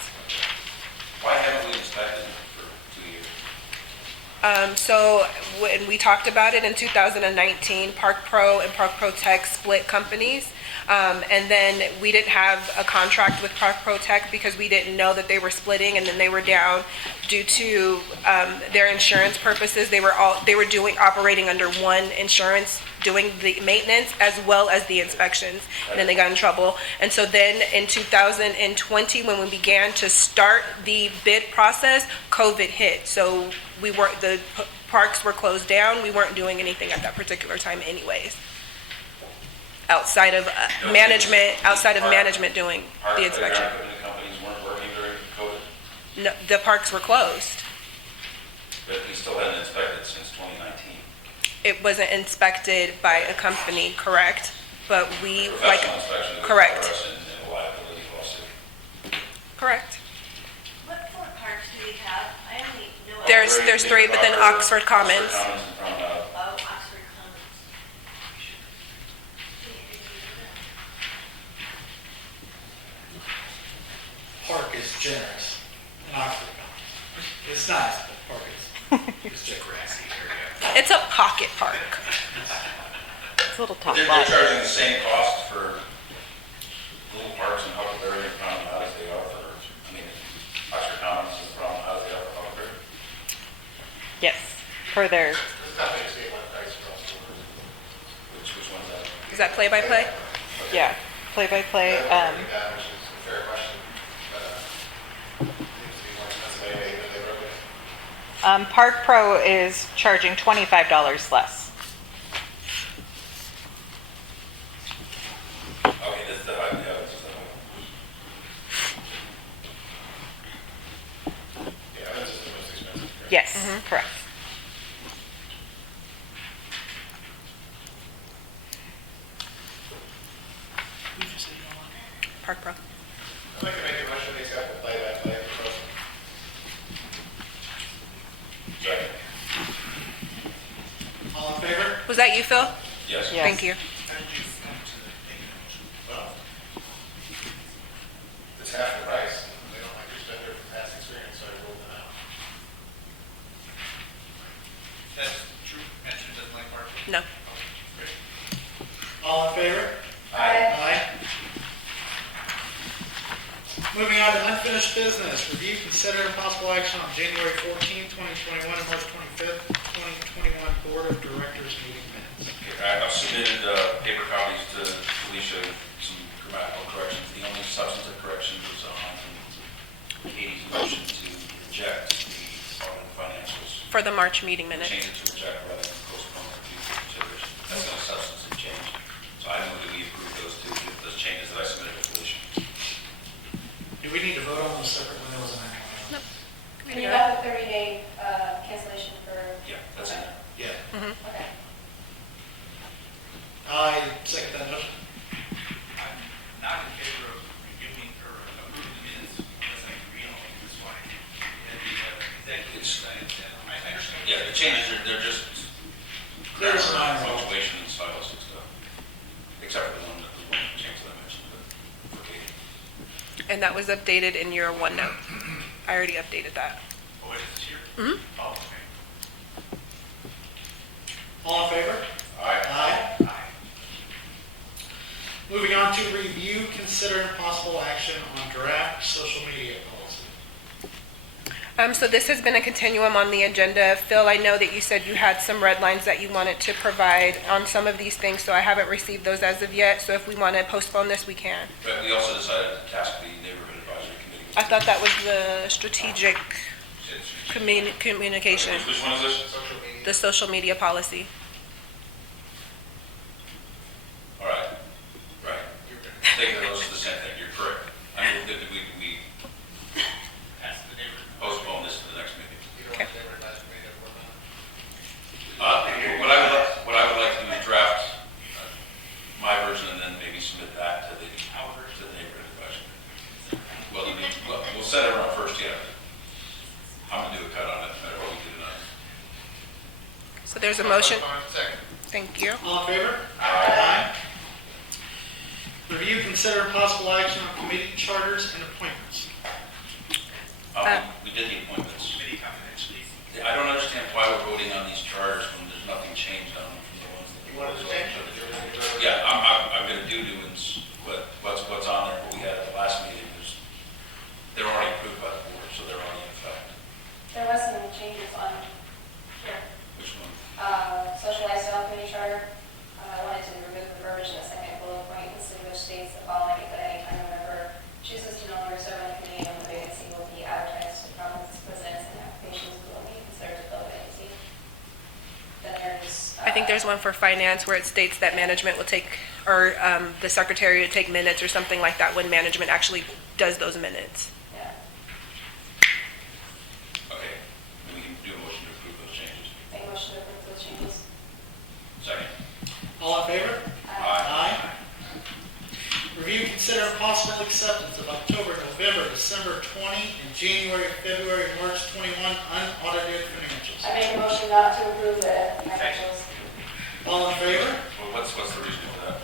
Why haven't we inspected them for 2 years? So when we talked about it in 2019, Park Pro and Park Pro Tech split companies. And then we didn't have a contract with Park Pro Tech because we didn't know that they were splitting, and then they were down due to their insurance purposes. They were operating under one insurance, doing the maintenance as well as the inspections, and then they got in trouble. And so then in 2020, when we began to start the bid process, COVID hit. So the parks were closed down. We weren't doing anything at that particular time anyways. Outside of management doing the inspection. Our playground equipment companies weren't working during COVID, No, the parks were closed. but we still hadn't inspected since 2019. It wasn't inspected by a company, correct? But we, Professional inspection would correct. cover us in a liability lawsuit. Correct. What four parks do we have? I only know. There's three, but then Oxford Commons. Oxford Commons and Promenade. Oh, Oxford Commons. Park is generous in Oxford County. It's nice, but park is just a grassy area. It's a pocket park. It's a little But top they're lot. charging the same cost for little parks in Huckleberry and Promenade as they are for, Oxford Commons and Promenade as they are for Huckleberry. Yes, for their, This company is getting one price across the board. Which one's that? Is that play-by-play? yeah, play-by-play. Yeah, which is a fair question, but, seems to be more expensive anyway, than they wrote it. Park Pro is charging $25 less. Okay, this is the high, yeah, this is the high. Yeah, Evans is the most expensive. correct? Yes, correct. Park Pro. I'd like to make a motion to accept the play-by-play proposal. Second. All in favor? Was that you, Phil? Yes. Yes. Thank you. Well, it's half the price. They don't like your spender from past experience, so I ruled them out. That's true, Mansion doesn't like parking. No. Great. All in favor? Aye. Aye. Moving on to unfinished business, review, consider, and possible action on January 14th, 2021, and March 25th, 2021 Board of Directors meeting minutes. I've submitted paper copies to Felicia, some grammatical corrections. The only substantive correction was on Katie's motion to reject the audit financials. For the March meeting minutes. Change it to reject rather than postpone for future consideration. That's not a substantive change. So I move that we approve those two, those changes that I submitted to Felicia. Do we need to vote on them separate when there was an action? And you got the 30-day cancellation for. Yeah, that's it. Yeah. Okay. I second that motion. I'm not in favor of reviewing or approving the minutes unless I agree on this one. And the executive side, I understand. Yeah, the changes are, they're just They're just minor. punctuation and stylistic stuff. Except for the one change that I mentioned, but for Katie. And that was updated in your OneNote. I already updated that. Oh, it is here? Mhm. Oh, okay. All in favor? Aye. Aye. Aye. Moving on to review, consider, and possible action on draft social media policy. So this has been a continuum on the agenda. Phil, I know that you said you had some red lines that you wanted to provide on some of these things, so I haven't received those as of yet. So if we want to postpone this, we can. But we also decided to task the neighborhood advisory committee. I thought that was the strategic communication, Which one is this? Social media. the social media policy. All right, right. Think that those are the same thing, you're correct. I move that we That's the neighborhood. postpone this to the next meeting. You don't want to ever advise me to work on it? What I would like to do is draft my version and then maybe submit that to the neighborhood advisory. Well, we'll set it around first, yeah. I'm gonna do a cut on it, no matter what we do tonight. So there's a motion. Second. Thank you. All in favor? Aye. Review, consider, and possible action on committee charters and appointments. We did the appointments. Committee confidentiality. I don't understand why we're voting on these charters when there's one for finance where it states that management will take, or the secretary to take minutes or something like that when management actually does those minutes. Yeah. Okay, then we can do a motion to approve those changes. Make a motion to approve those changes. Second. All in favor? Aye. Review, consider possible acceptance of October, November, December 20, and January, February, March 21 unaudited financials. I make a motion not to approve the financials. All in favor? Well, what's the reason for that?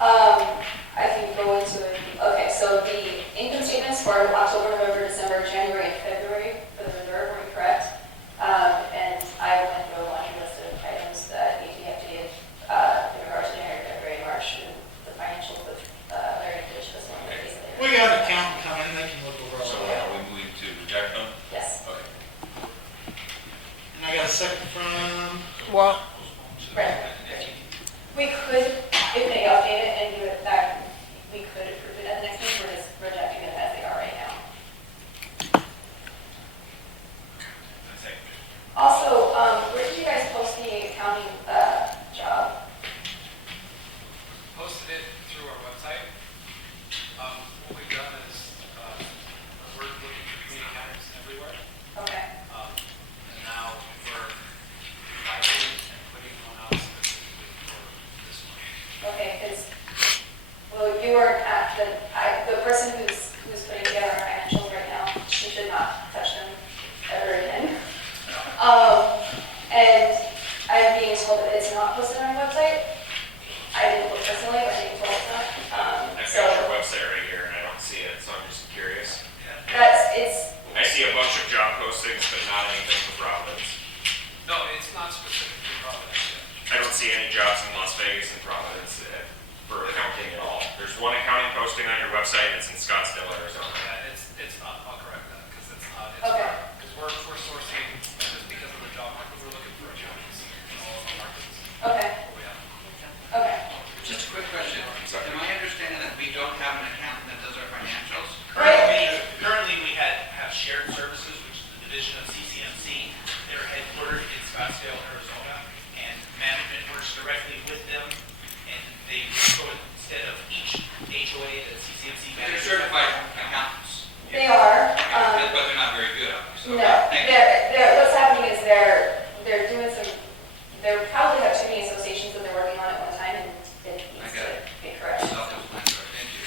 I can go into it. Okay, so the income statements for October, November, December, January, and February for the reserve were incorrect. And I went through a laundry list of items that need to be updated in regards to January, February, March, and the financials with Larry Fish, this one. We got an accountant coming, they can look over all So that. are we moving to reject them? Yes. Okay. And I got a second from, Well, Right. We could, if they update it and do it back, we could approve it at the next meeting. We're just rejecting it as they are right now. Also, where did you guys post the accounting job? Posted it through our website. What we've done is, we're looking for community accountants everywhere. Okay. And now we're revising and putting one out specifically for this one. Okay, because, well, you are at the person who's putting together our financials right now, she should not touch them ever again. And I'm being told that it's not posted on our website. I didn't look personally, but I'm being told it's not. I've So got your website right here and I don't see it, so I'm just curious. it's, I see a bunch of job postings, but not anything for Providence. No, it's not specific to Providence yet. I don't see any jobs in Las Vegas and Providence for accounting at all. There's one accounting posting on your website, it's in Scottsdale, Arizona. Yeah, it's not, I'll correct that, because it's not, Okay. because we're sourcing, just because of the job market, we're looking for accountants in all of the markets. okay, We have. okay. Just a quick question. Am I understanding that we don't have an accountant that does our financials? Currently, we have shared services, which is the division of CCMC. They're headquartered in Scottsdale, Arizona, and management works directly with them, and they go instead of each HOA to CCMC They're manager. certified accountants. They are, But they're not very good, obviously. no, Thank you. what's happening is they're doing some, they probably have too many associations that they're working on at one time, and it needs got to it. be corrected. Self-explanatory. Thank you.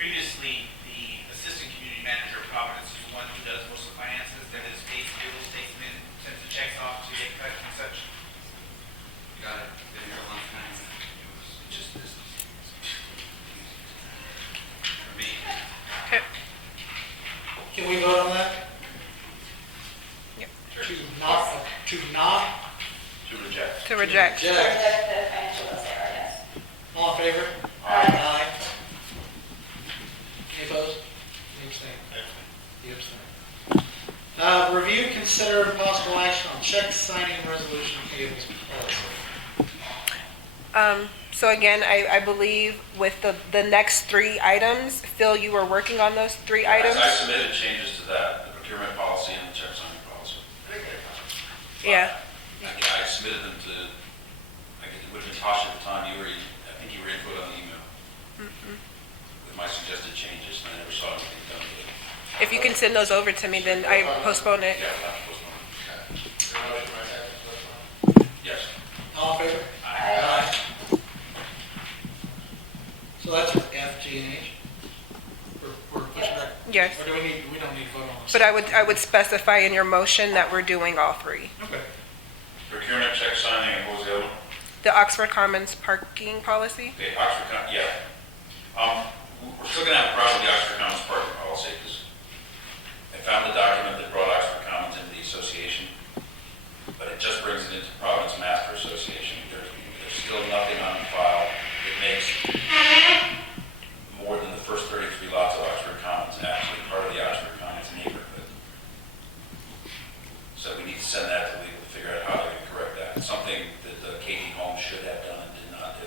Previously, the assistant community manager of Providence is the one who does most of the finances, that is pays bills, takes them in, sends the checks off to get cut and such. Got it. Been here a long time. It was just business. For me. okay. can we vote on that? Yep. To not To reject. To reject. To reject. reject the financial as they are, yes. All in favor? Aye. Any opposed? Any abstain? You abstain. Review, consider possible action on check signing resolution tables policy. So again, I believe with the next 3 items, Phil, you were working on those 3 items? I submitted changes to that, the procurement policy and the check signing policy. Yeah. I submitted them to, I guess it would have been Tasha at the time, I think you were input on the email. With my suggested changes, and I never saw anything done with it. If you can send those over to me, then I postpone it. Yeah, I'll have to postpone it. Motion by second, postpone. Yes. All in favor? Aye. So that's for F, G, and H? We're pushing back? Yes. Or we don't need to vote on this? But I would specify in your motion that we're doing all 3. Okay. Procurement, check signing, and what was the other one? The Oxford Commons parking policy? Okay, Oxford, yeah. We're still gonna have a problem with the Oxford Commons parking policy, because I found the document that brought Oxford Commons into the association, but it just brings it into Providence Master Association. There's still nothing on file that makes more than the first 33 lots of Oxford Commons actually part of the Oxford Commons neighborhood. So we need to send that to legal to figure out how to correct that. It's something that the KD Homes should have done and did not do.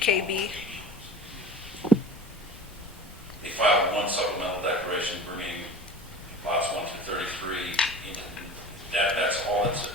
KB. They filed one supplemental declaration bringing lots 1 through 33 into, that's all that's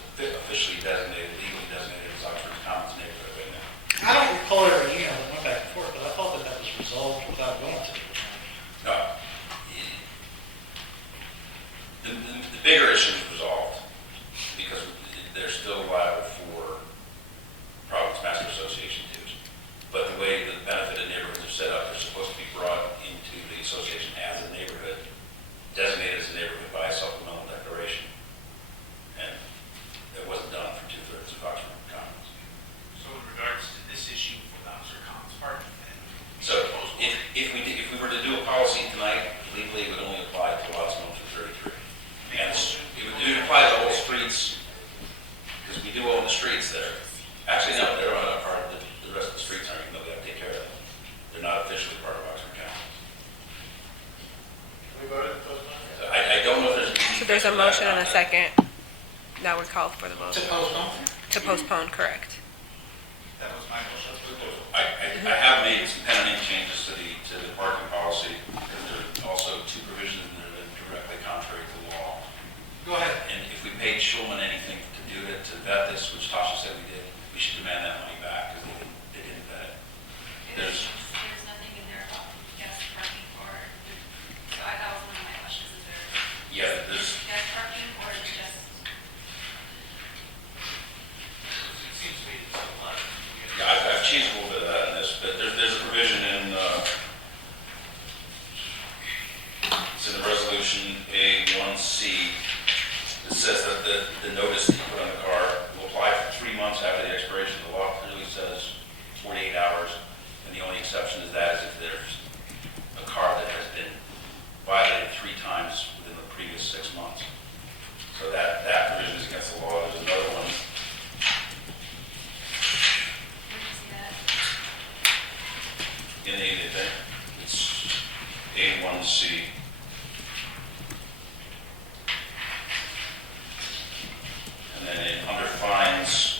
there's a motion and a second. Now we call for the vote. To postpone? To postpone, correct. That was my motion. I have made some pending changes to the parking policy, because there are also two provisions in there that are directly contrary to law. Go ahead. And if we paid Schulman anything to do it, to vet this, which Tasha said we did, we should demand that money back, because they didn't vet it. There's, There's nothing in there about guest parking or, so that was one of my questions, is there yeah, there's, guest parking or is it just? It seems to me there's a lot of. yeah, I've changed a little bit of that in this, but there's a provision in, it's in the resolution A1C, that says that the notice that you put on the car will apply for 3 months after the expiration. The law clearly says 48 hours, and the only exception to that is if there's a car that has been violated 3 times within the previous 6 months. So that provision is against the law. There's another one. Where do you see that? In the thing, it's A1C. And then under fines,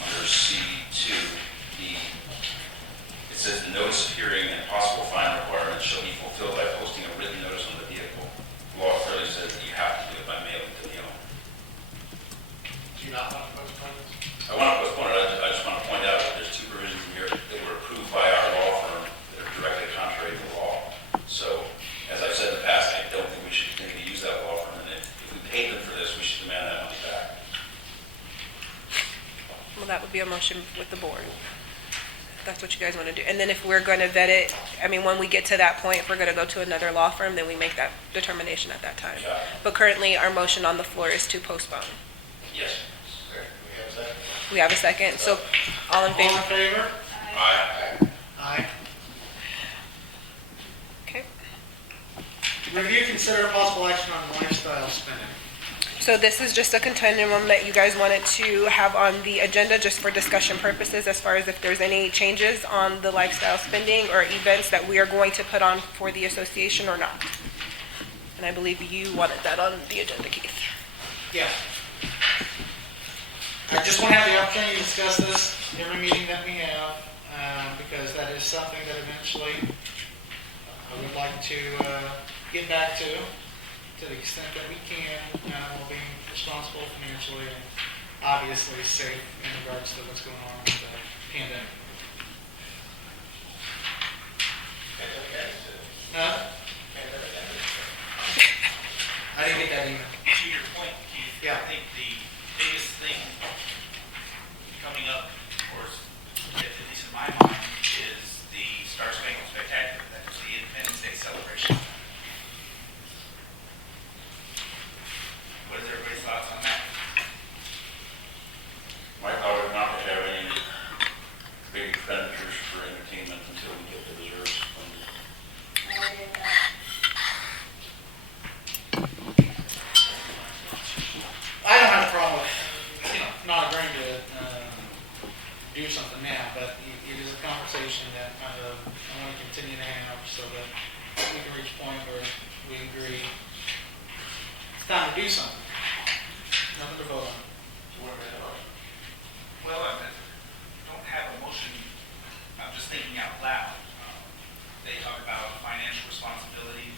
under C2, it says the notice of hearing and possible fine requirements shall be fulfilled by posting a written notice on the vehicle. The law clearly says that you have to do it by mailing to the owner. Do you not want to postpone this? I want to postpone it, I just want to point out that there's 2 provisions in here that were approved by our law firm that are directly contrary to the law. So, as I've said in the past, I don't think we should continue to use that law firm, and if we paid them for this, we should demand that money back. Well, that would be a motion with the board. That's what you guys want to do. And then if we're going to vet it, I mean, when we get to that point, if we're going to go to another law firm, then we make that determination at that time. Yeah. But currently, our motion on the floor is to postpone. Yes. Okay, we have a second? We have a second, so all in All in favor? favor? Aye. Aye. Okay. Review, consider possible action on lifestyle spending. So this is just a continuum that you guys wanted to have on the agenda just for discussion purposes as far as if there's any changes on the lifestyle spending or events that we are going to put on for the association or not. And I believe you wanted that on the agenda, Keith. Yeah. I just want to have the opportunity to discuss this every meeting that we have, because that is something that eventually I would like to get back to the extent that we can, while being responsible financially and obviously safe in regards to what's going on with the pandemic. I didn't get that email. To your point, Keith, Yeah. I think the biggest thing coming up, or at least in my mind, is the Star Spangled Spectacular. That is the Independence Day celebration. What is everybody's thoughts on that? Mike, I would not have any big expenditures for entertainment until we get the reserves funded. I don't have a problem with, not agreeing to do something now, but it is a conversation that I want to continue to have so that we can reach a point where we agree it's time to do something. Nothing to vote on. Well, I don't have a motion, I'm just thinking out loud. They talk about financial responsibility,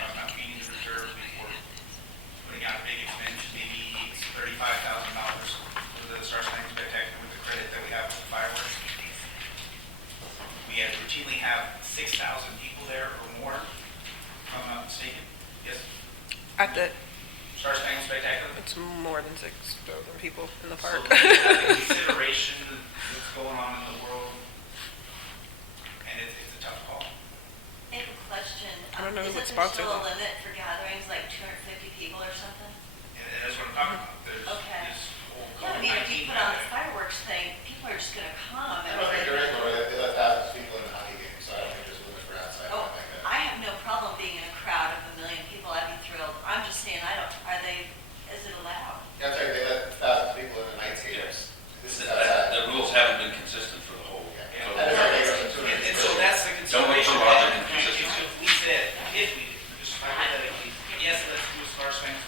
talk about feeding the reserve before putting out a big expense, maybe it's $35,000 for the Star Spangled Spectacular with the credit that we have with the fireworks. We routinely have 6,000 people there or more, if I'm not mistaken. Yes, At the, Star Spangled Spectacular. it's more than 6,000 people in the So park. the consideration that's going on in the world, and it's a tough call. I have a question. I don't know what Isn't there sponsors still a it. limit for gatherings, like 250 people or something? And that's what I'm talking about. There's Okay. this whole Yeah, I mean, if you COVID-19 put on the pandemic. fireworks thing, people are just gonna come. I don't think there is, but they let thousands of people in the hockey game, so I don't think there's a limit for outside. Oh, like that. I have no problem being in a crowd of 1 million people. I'd be thrilled. I'm just saying, is it allowed? Yeah, I'm saying they let thousands of people in the night games. This is The outside. rules haven't been consistent for the whole. Yeah. for That is the- our biggest concern. And so that's the Don't wait consideration. for Roger to If we said, if we did, just hypothetically, yes, let's do a Star Spangled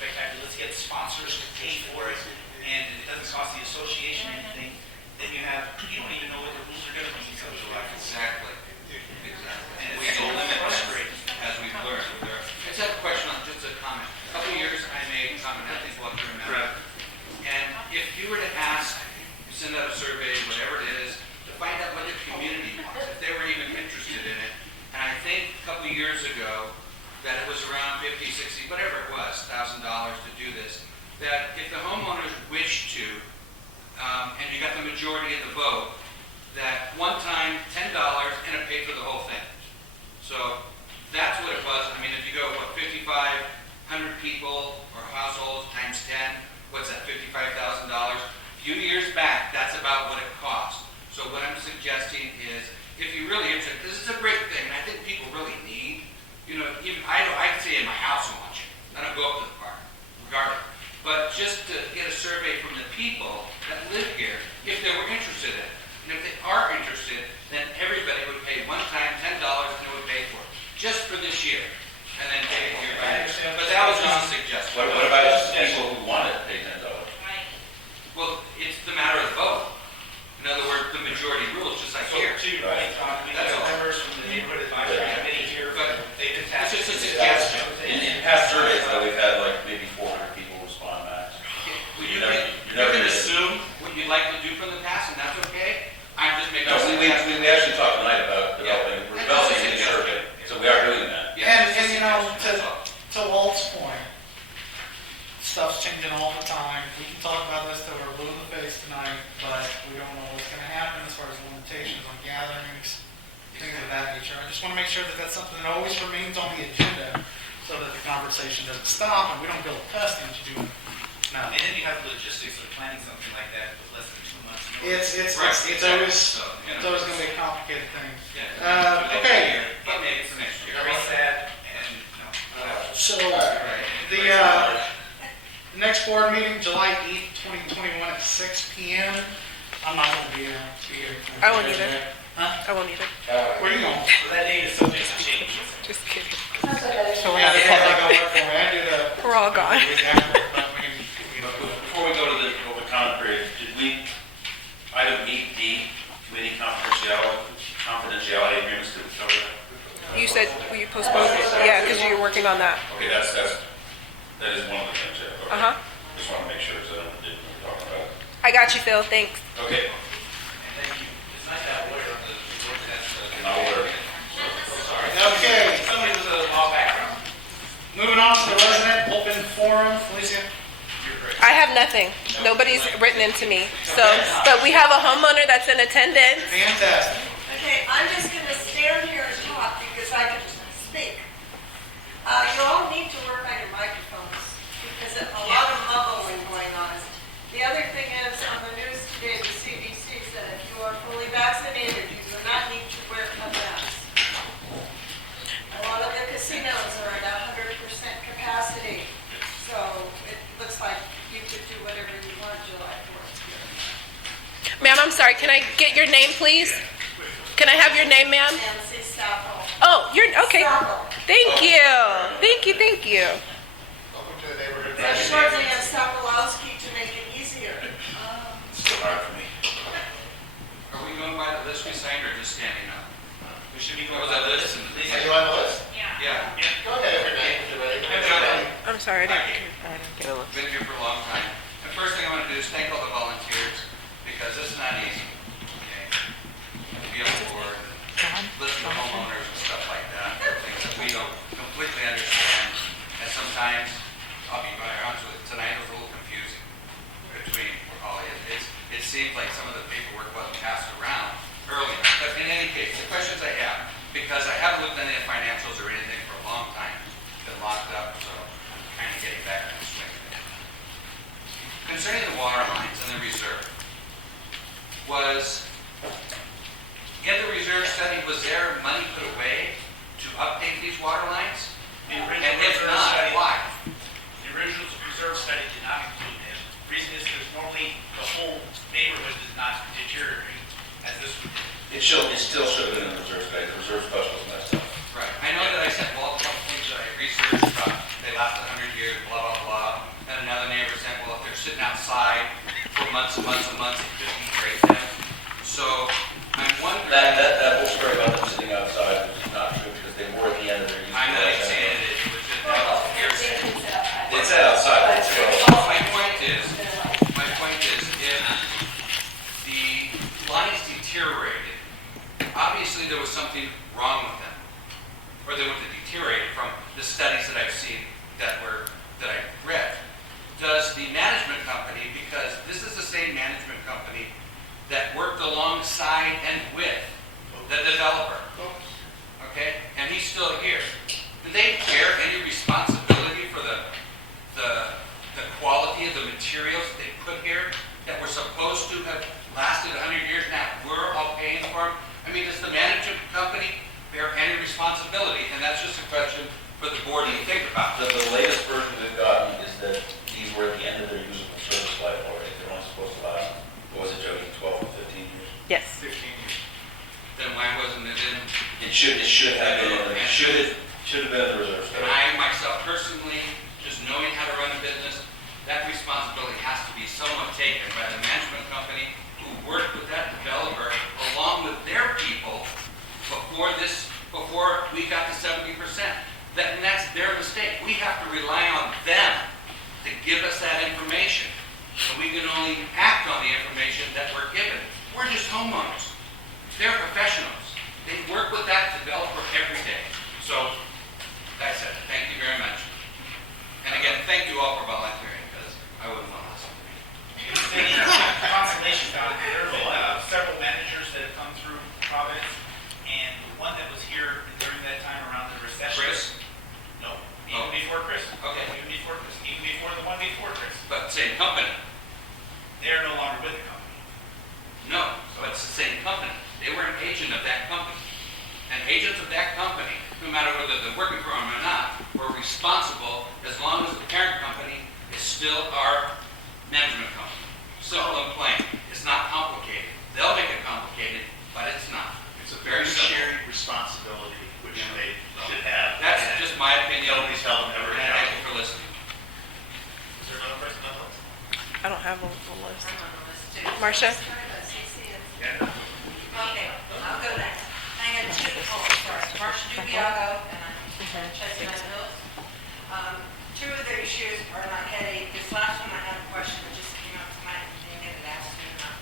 majority of the vote, that one time, $10, and it paid for the whole thing. So that's what it was. I mean, if you go, 5,500 people or households times 10, what's that, $55,000? A few years back, that's about what it cost. So what I'm suggesting is, if you're really interested, this is a great thing, and I think people really need, even I can stay in my house and watch it. I don't go up to the park, regardless. But just to get a survey from the people that live here, if they were interested in it. And if they are interested, then everybody would pay one time $10 and it would pay for it, just for this year. And then pay it year by year. But that was just a suggestion. What about just the people who want it to pay $10? Well, it's the matter of the vote. In other words, the majority rules, just like here. To your point, Tom, we have members from the neighborhood advisory committee here, But they've it's attached. just a suggestion. In past surveys, though, we've had like maybe 400 people respond max. Well, you never- can, you you never can did. assume what you'd like to do from the past, and that's okay. I'm just making. No, we actually talked tonight about Yeah. developing a new survey, so we are doing that. Yeah, And you know, that's all. to Walt's point, stuff's changing all the time. We can talk about this till we're blue in the face tonight, but we don't know what's gonna happen as far as limitations on gatherings, things of that nature. I just wanna make sure that that's something that always remains on the agenda, so that the conversation doesn't stop and we don't build precedent to do it. No. And then you have the logistics of planning something like that with less than 2 months. notice. It's Right. always, So, it's always gonna be a complicated thing. Yeah. Okay. But maybe for next year. Very sad, and, So, Right. the next board meeting, July 8th, 2021 at 6 PM. I'm not gonna be here. I won't either. Huh? I won't either. Where are you going? so that date is subject to change. Just kidding. So we're not gonna work for me. I do the. We're all gone. But we can do it. Before we go to the open comment period, did we, item 8D, committee confidentiality agreements, did we cover that? You said you postponed it. Yeah, because you're working on that. Okay, that is one of the things, yeah. Okay. Uh-huh. Just want to make sure, so I don't didn't talk about it. I got you, Phil. Thanks. Okay, Thank you. It's nice to have a lawyer on the board that's. now we're, Okay, Somebody with a law background. moving on to the resident open forum. Felicia? I have nothing. Nobody's written into me. So, but we have a homeowner that's in attendance. Fantastic. Okay, I'm just going to stand here and talk because I can speak. You all need to work on your microphones because a lot of mumbling going on. The other thing is, on the news today, the CDC said if you are fully vaccinated, you do not need to wear a mask. A lot of the casinos are at 100% capacity, so it looks like you could do whatever you want July 4th. Ma'am, I'm sorry. Can I get your name, please? Can I have your name, ma'am? Nancy Staffel. Oh, you're okay. Staffel. Thank you. Thank you. Thank you. Welcome to the neighborhood. They're shortening of Staffelowski to make it easier. it's still hard for me. Are we going by the list we signed or just standing up? We should be What going was by that the list? Are you on the list? Yeah. Go ahead, Renee, if you're ready. I'm sorry. I Thank you. didn't get a look. Been here for a long time. The first thing I want to do is thank all the volunteers, because it's not easy. Okay? To be on board, listen to homeowners and stuff like that, things that we don't completely understand. And sometimes, I'll be very honest with you, tonight was a little confusing between all of it. It seems like some of the paperwork wasn't passed around earlier. But in any case, the questions I have, because I haven't looked at any financials or anything for a long time, been locked up, so I'm kind of getting back in the swing of it. Concerning the water lines and the reserve, was, in the reserve study, was there money put away to update these water lines? The And original if reserve not, study- why? The original reserve study did not include this. Reason is because normally the whole neighborhood does not deteriorate as this would. It still should have been in the reserve study, the reserve special was messed up. Right. I know that I sent Walt a couple things that I researched about, they last 100 years, blah, blah, blah. And another neighbor said, well, if they're sitting outside for months and months and months, it could degrade them. So I'm wondering. That whole story about them sitting outside was not true, because they were at the end of their useful I'm not life. saying it, it was just, that was hearsay. It's outside, it's My point is, if the lines deteriorated, obviously there was something wrong with them, or they would have deteriorated from the studies that I've seen that I read. Does the management company, because this is the same management company that worked alongside and with the developer. Okay? And he's still here. Do they bear any responsibility for the quality of the materials that they put here that were supposed to have lasted 100 years now? We're all paying for them. I mean, does the management company bear any responsibility? And that's just a question for the board to think about. The latest version we've gotten is that these were at the end of their usable service life already. They're only supposed to last, what was it, Jody, 12 or 15 years? Yes. 15 years. Then why wasn't it in? It should have been, should have been in the reserve And study. I myself personally, just knowing how to run a business, that responsibility has to be somewhat taken by the management company who worked with that developer along with their people before we got to 70%. And that's their mistake. We have to rely on them to give us that information. And we can only act on the information that we're given. We're just homeowners. They're professionals. They work with that developer every day. So, that's it. Thank you very much. And again, thank you all for volunteering, because I wouldn't want to listen to me. Consolation Found, there have been several managers that have come through Providence, and the one that was here during that time around the recession. Chris? No, even before Chris. Okay. Even before Chris, even before the one before Chris. But same company. They're no longer with the company. No, but it's the same company. They were an agent of that company. And agents of that company, no matter whether they're working for them or not, were responsible as long as the parent company is still our management company. Simple and plain. It's not complicated. They'll make it complicated, but it's not. It's a Very simple. fiduciary responsibility, which they should have. That's and just my opinion. Nobody's held them ever And thank you accountable. for listening. Is there another person on the list? I don't have a list. Marcia? Yeah. Okay, I'll go next. I had two, sorry, Marcia Dubiago and I'm Chestnut Hills. Two of the issues are not headache. This last one I had a question that just came up tonight and didn't get it asked me enough.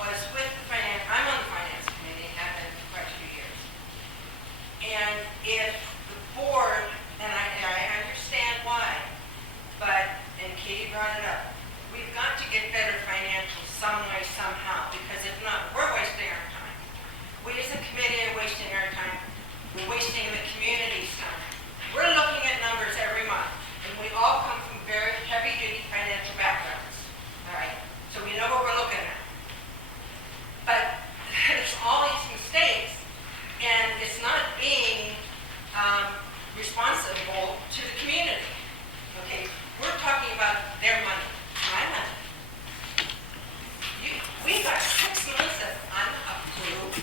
Was with the finance, I'm on the finance committee, have been for quite a few years. And if the board, and I understand why, but, and Katie brought it up, we've got to get better financials some way, somehow, because if not, we're wasting our time. We as a committee are wasting our time. We're wasting the community's time. We're looking at numbers every month, and we all come from very heavy-duty financial backgrounds, all right? So we know what we're looking at. But there's all these mistakes, and it's not being responsible to the community, okay? We're talking about their money, my money. We got 6 months of unapproved,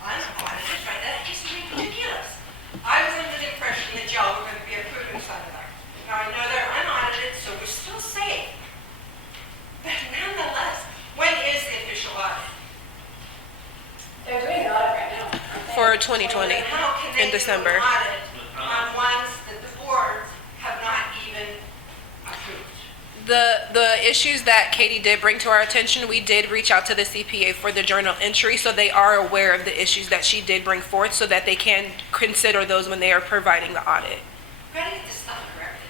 unaudited, right? That is ridiculous. I was under the impression that y'all were going to be approving some of that. Now, I know they're unaudited, so we're still safe. But nonetheless, when is the official audit? They're doing an audit right now, aren't they? For 2020, And how can they in December. do an audit on ones that the boards have not even approved? The issues that Katie did bring to our attention, we did reach out to the CPA for the journal entry, so they are aware of the issues that she did bring forth, so that they can consider those when they are providing the audit. Gotta get this stuff corrected.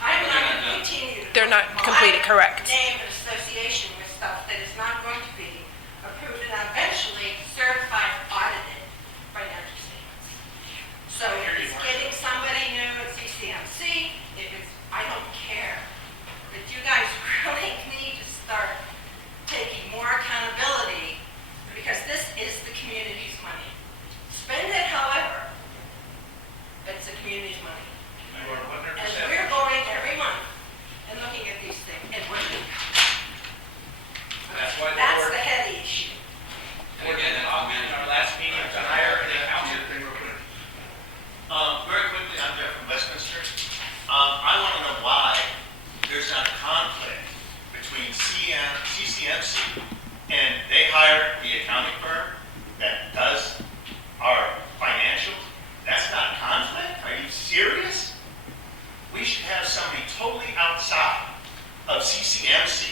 I'm not going to continue to. They're not put completed, my correct. Name and association with stuff that is not going to be approved and eventually certified, audited financial statements. So if it's getting somebody new at CCMC, if it's, I don't care. But you guys really need to start taking more accountability because this is the community's money. Spend it however, but it's the community's money. You are 100%. And we're going every month and looking at these things, and we're doing. That's why the That's board- the heady issue. And again, that's the In management. our last meeting, to hire an accountant. Very quickly, I'm Jeff from Westminster. I want to know why there's not a conflict between CCMC and they hire the accounting firm that does our financials. That's not conflict? Are you serious? We should have somebody totally outside of CCMC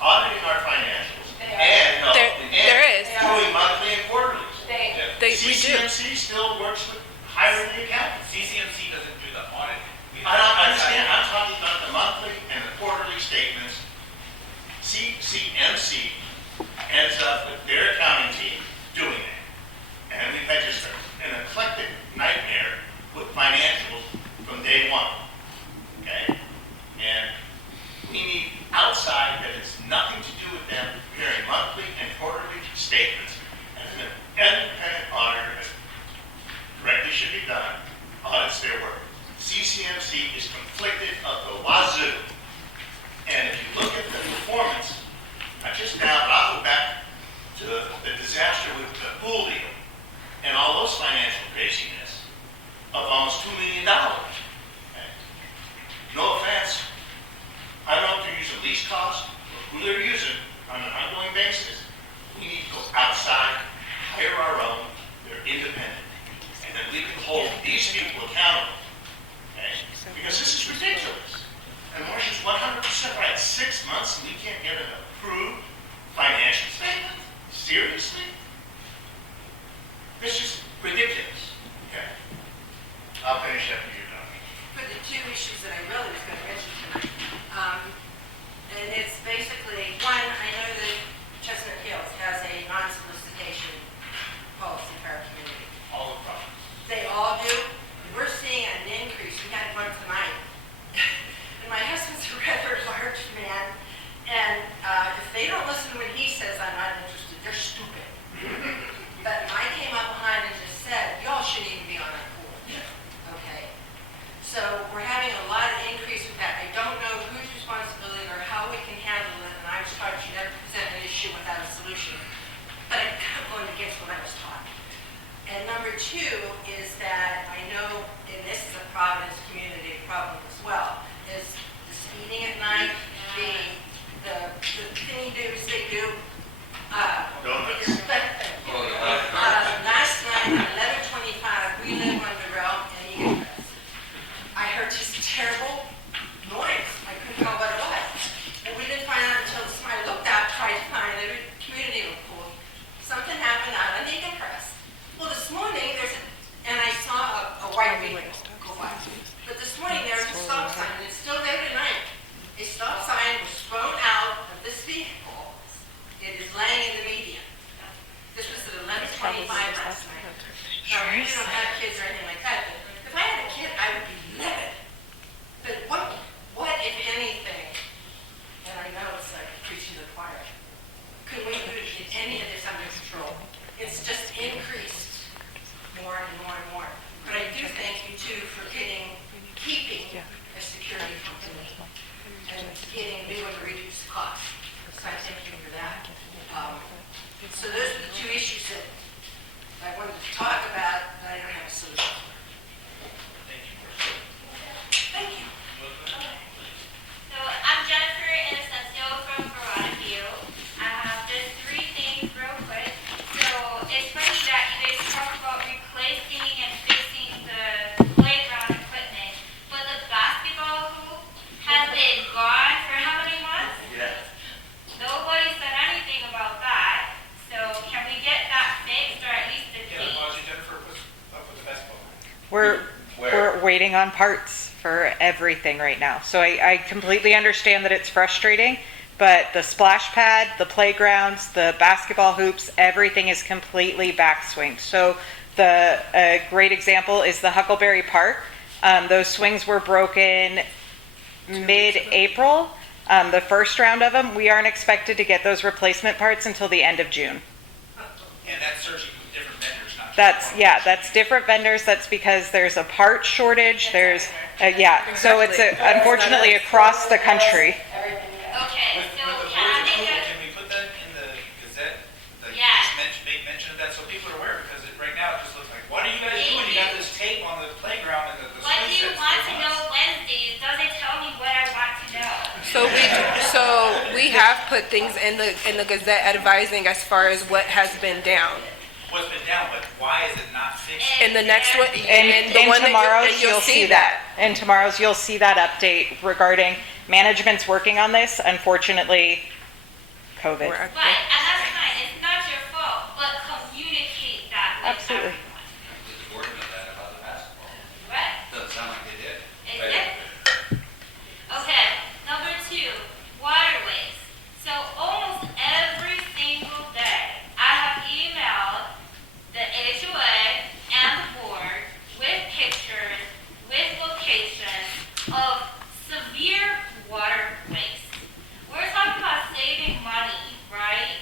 auditing our financials. They are. And, no, There and is. doing monthly and quarterly. We do. CCMC still works with hiring the accountant. CCMC doesn't do the audit. I don't understand, I'm talking about the monthly and the quarterly statements. CCMC ends up pool deal, and all those financial craziness of almost $2 million. Okay? No offense, I don't know if they're using lease cost or who they're using on an ongoing basis. We need to go outside, hire our own, they're independent, and then we can hold these people accountable. Okay? Because this is ridiculous. And Marcia's 100% right. 6 months and we can't get an approved financial statement? Seriously? This is ridiculous. Okay? I'll finish after you're done. For the two issues that I really was going to mention tonight, and it's basically, one, I know that Chestnut Hills has a non-solicitation policy for our community. All the problems. They all do. We're seeing an increase. We had one tonight. And my husband's a rather large man, and if they don't listen when he says I'm not interested, they're stupid. But I came up behind and just said, y'all shouldn't even be on that pool. Okay? So we're having a lot of increase with that. I don't know whose responsibility or how we can handle it, and I was taught you never present an issue without a solution. But I'm kind of going against what I was taught. And number two is that I know, and this is a Providence community problem as well, is the speeding at night, the thing-dos they do. Donuts. Last night at 11:25, we live on Durrell and Eagle. I heard just a terrible noise. I couldn't tell what it was. And we didn't find out until this morning. I looked out, tried to find the community pool. Something happened out on Eagle Crest. Well, this morning, and I saw a white vehicle go by. But this morning, there was a stop sign, and it's still there tonight. A stop sign was thrown out of this vehicle. It is laying in the median. This was at 11:25 last night. Now, we don't have kids or anything like that, but if I had a kid, I would be livid. But what if anything, and I know it's like preaching to the choir, could we do to get any of this under control? It's just increased more and more and more. But I do thank you too for keeping a security company and getting new and reduced costs. So I thank you for that. So those are the two issues that I wanted to talk about, but I don't have a solution for. Thank you. So I'm Jennifer Inocencio from Verona View. I have just 3 things real quick. So it's funny that you guys talk about replacing and fixing the playground equipment, but the basketball hoop has been gone for how many months? Yes. Nobody said anything about that. So can we get that fixed or at least the Yeah, date? why don't you, Jennifer, put up with the basketball? We're waiting on parts for everything right now. So I completely understand that it's frustrating, but the splash pad, the playgrounds, the basketball hoops, everything is completely backswinged. So a great example is the Huckleberry Park. Those swings were broken mid-April. The first round of them, we aren't expected to get those replacement parts until the end of June. And that's searching with different vendors, not. That's different vendors. That's because there's a part shortage. So it's unfortunately across the country. Okay, so With the can I words make approval, a, can we put that in the Gazette? Like, Yeah. just make mention of that so people are aware, because right now it just looks like, what are you guys doing? You got this tape on the playground and the what swing do you sets want for to months. know Wednesday? It doesn't tell me what I want to know. So we have put things in the Gazette advising as far as what has been down. What's been down, but why is it not fixed? In the next one, And the in one that tomorrow's, you'll see that. In tomorrow's, you'll see that update regarding management's working on this. Unfortunately, COVID. We're- But, and that's fine, it's not your fault, but communicate that with Absolutely. everyone. Did the board know that about the basketball? Right? Doesn't sound like they did. Exactly. Okay, number 2, waterways. So almost every single day, I have emailed the HOA and the board with pictures, with locations of severe water waste. We're talking about saving money, right?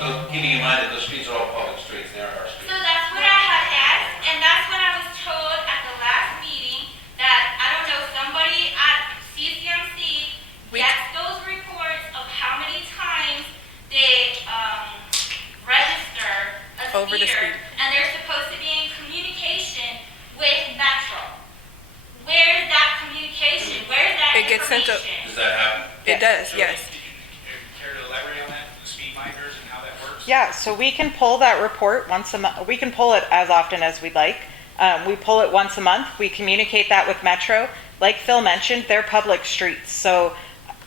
But keeping in mind that those streets are all public streets, they are our streets. So that's what I had asked, and that's what I was told at the last meeting, that, I don't know, somebody at CCMC gets those reports of how many times they, register a Over the speeder, speed. and they're supposed to be in communication with Metro. Where's that communication? Where's that It gets sent to- information? Does that happen? It does, So, yes. Care to elaborate on that, the speed minders and how that works? Yeah, so we can pull that report once a month. We can pull it as often as we'd like. We pull it once a month. We communicate that with Metro. Like Phil mentioned, they're public streets. So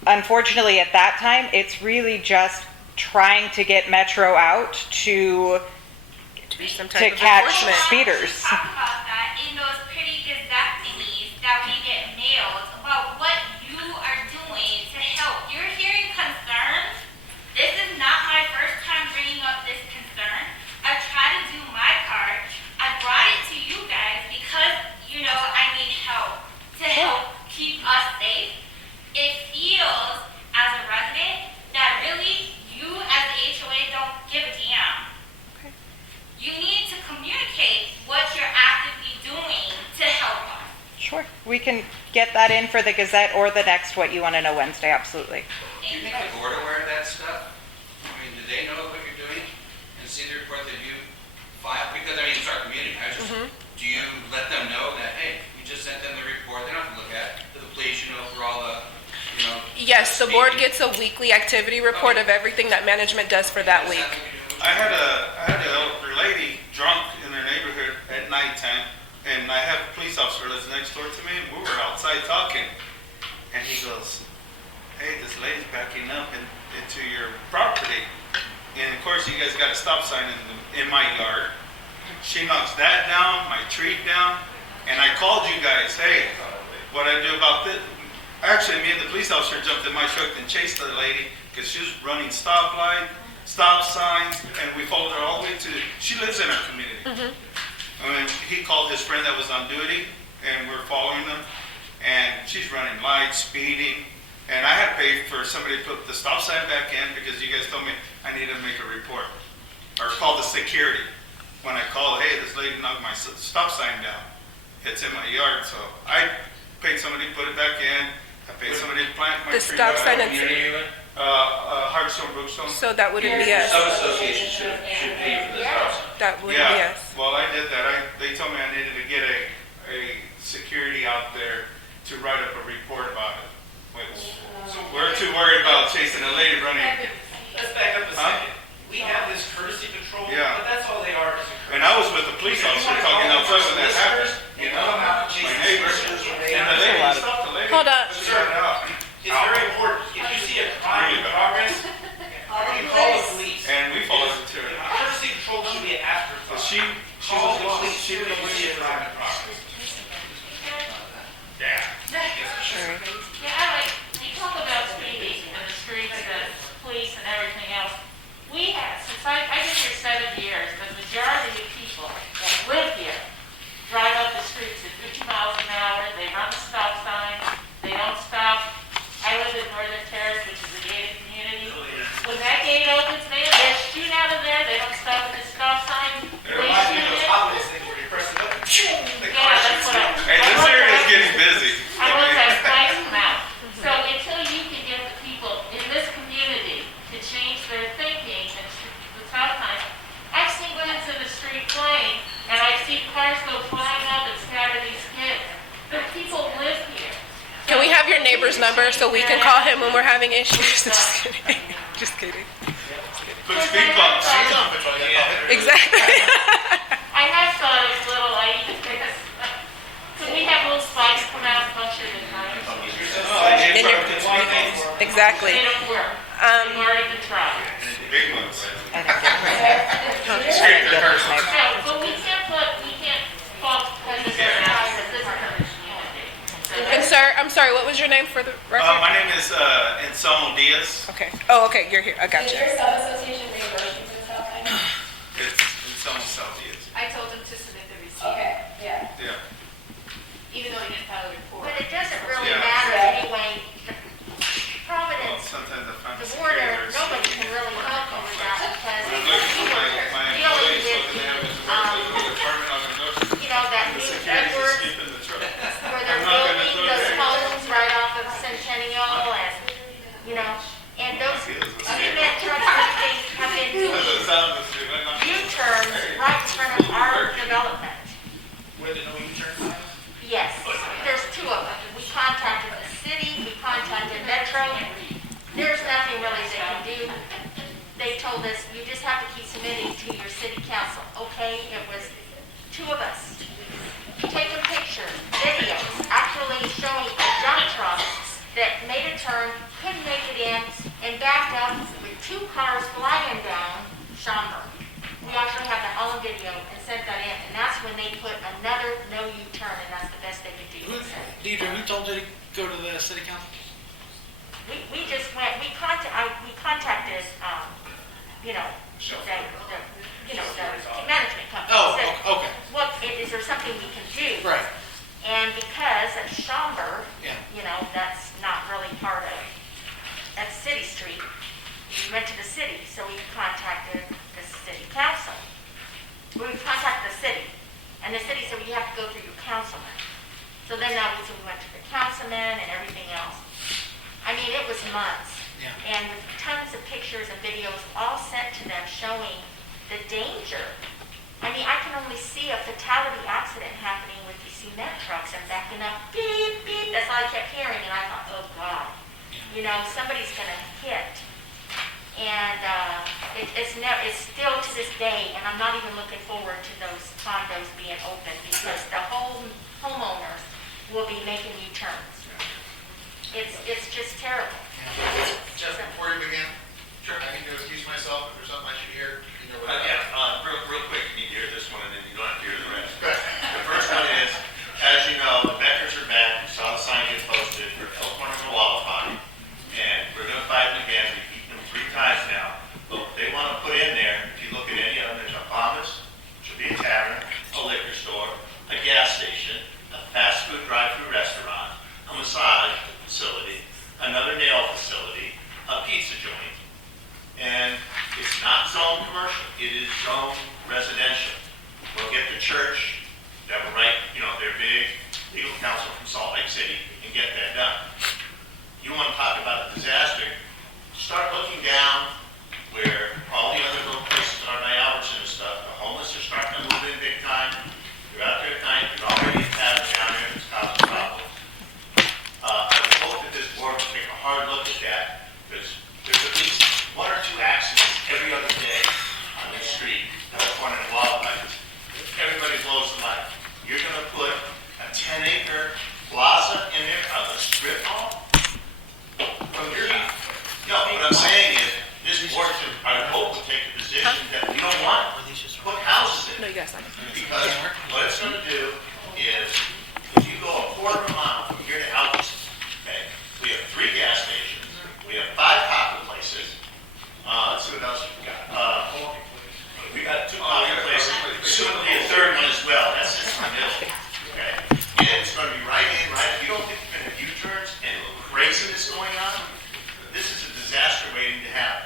unfortunately, at that time, it's really just trying to get Metro out to Do some to type of catch enforcement. speeders. Talk about that in those pretty gazette thingies that we get mailed about what you are doing to help. You're hearing concerns. This is not my first time bringing up this concern. I try to do my part. I brought it to you guys because, you know, I need help to help keep us safe. It feels, as a resident, that really you as the HOA don't give a damn. You need to communicate what you're actively doing to help us. Sure. We can get that in for the Gazette or the next What You Want to Know Wednesday, absolutely. Do you think the board aware of that stuff? I mean, do they know what you're doing and see the report that you file? Because, I mean, it's our community. Do you let them know that, hey, you just sent them the report, they don't have to look at it, to the police, you know, for all the, you know. Yes, the board gets a weekly activity report of everything that management does for that week. I had an elder lady drunk in their neighborhood at nighttime, and I have a police officer that's next door to me, and we were outside talking, and he goes, "Hey, this lady's backing up into your property, and of course you guys got a stop sign in my yard." She knocks that down, my tree down, and I called you guys, "Hey, what I do about this?" Actually, me and the police officer jumped in my truck and chased the lady because she was running stop signs, and we followed her all the way to, she lives in our community. And he called his friend that was on duty, and we're following them, and she's running lights, speeding, and I had paid for somebody to put the stop sign back in because you guys told me I needed to make a report, or call the security. When I called, "Hey, this lady knocked my stop sign down. It's in my yard," so I paid somebody to put it back in. I paid somebody to plant my The tree. stop sign and- Hardstone, Brookstone. So that wouldn't be us. Some associations should pay for this also. That wouldn't be Yeah, us. well, I did that. They told me I needed to get a security out there to write up a report about it, which we're too worried about chasing a lady running. Let's back up a Huh? second. We have this courtesy patrol, Yeah. but that's all they are, is a courtesy. And I was with the police officer talking outside when that happened, you know, Come out and my chase neighbors. the person. And the lady stopped the lady. Hold on. She ran out. It's very important. If you see a crime in progress, you call the police. And we followed it too. Courtesy patrol should be an afterthought. But she Call was the lost. police She when didn't you know see she a was crime at. in progress. Yeah, I like, you talk about speeding and the streets and police and everything else. We have, since I've been here 7 years, the majority of people that live here drive up the streets at 50 miles an hour, they run the stop signs, they don't stop. I live in Northern Terrace, which is a gated community. When that gate opens, they're shooting out of there, they don't stop at the stop sign. It reminds me of those Hot Wheels things where you press the button, the car Yeah, that's shoots what I. you. Hey, this area is getting busy. I looked at price come out. So until you can get the people in this community to change their thinking and the stop signs, I've seen women in the street playing, and I've seen cars go flying up and scatter these kids. The people live here. Can we have your neighbor's number so we can call him when we're having issues? Just kidding. Just kidding. Put speed bumps. Exactly. I have thought it's little, I even think it's, could we have little spikes come out a bunch of the time? In your- Exactly. They don't work. They've already been tried. Big ones. No, but we can't fault this or that, because this is a community. And sir, I'm sorry, what was your name for the record? My name is Anselmo Diaz. Okay. Oh, okay, you're here. I got Is you. your sub-association reimbursing for this outcome? It's Anselmo South Diaz. I told them to submit the receipt. Okay, yeah. Yeah. Even though he didn't file a report. But it doesn't really Yeah. matter anyway. Well, Providence, sometimes I find the the border, security. nobody can really help over that because sound is doing. U-turns right in front of our development. Where the no U-turn sign is? Yes, there's two of them. We contacted the city, we contacted Metro. There's nothing really they can do. They told us, you just have to keep submitting to your city council. Okay, it was two of us taking pictures, videos, actually showing a dump truck that made a turn, couldn't make it in, and backed up with two cars flying down Schaumburg. We actually have that all on video and sent that in, and that's when they put another no U-turn, and that's the best they could do. Deidre, who told you to go to the city council? We just went, we contacted, you know, the management company. Oh, Said, okay. What, is there something we can do? Right. And because at Schaumburg, Yeah. you know, that's not really part of, that's City Street, we went to the city, so we contacted the city council. We contacted the city, and the city said, well, you have to go through your councilman. So then now we went to the councilman and everything else. I mean, it was months. Yeah. And with tons of pictures and videos all sent to them showing the danger. I mean, I can only see a fatality accident happening with these cement trucks and backing up, beep, beep. That's all I kept hearing, and I thought, oh, God. You know, somebody's going to hit. And it's still to this day, and I'm not even looking forward to those condos being open because the whole homeowners will be making U-turns. It's just terrible. Jeff, before you begin, I need to excuse myself if there's something I should hear. You know what Real quick, you need to hear this one, and then you don't have to hear the rest. The first one is, as you know, the Beckers are back. You saw the sign get posted for Elkhorn and Hualapai, and we're going to fight them again. We've beaten them 3 times now. But they want to put in there, if you look at any of them, there's a Bahamas, which will be a tavern, a liquor store, a gas station, a fast food drive-through restaurant, a massage facility, another nail facility, a pizza joint. And it's not zone commercial, it is zone residential. We'll get the church, that will write, you know, their big legal counsel from Salt Lake City and get that done. You want to talk about a disaster, start looking down where all the other little places are by Albertson and stuff. The homeless are starting to move in big time. You're out there at night, you're already in town down there, it's causing problems. I would hope that this board will take a hard look at that, because there's at least 1 or 2 accidents every other day on this street. Elkhorn and Hualapai. Everybody blows the light. You're going to put a 10-acre plaza in there of a strip mall? No, what I'm saying is, this board should, I hope, will take the position that we don't want to put houses in. No, you guys not. Because what it's going to do is, if you go a quarter of a mile from here to Albertson, okay, we have 3 gas stations, we have 5 taco places. Let's see what else we got. We got 2 taco places. Soon will be a 3rd one as well. That's just in the middle. Okay, and it's going to be right in, right. If you don't think you're going to have U-turns and craziness going on, this is a disaster waiting to happen.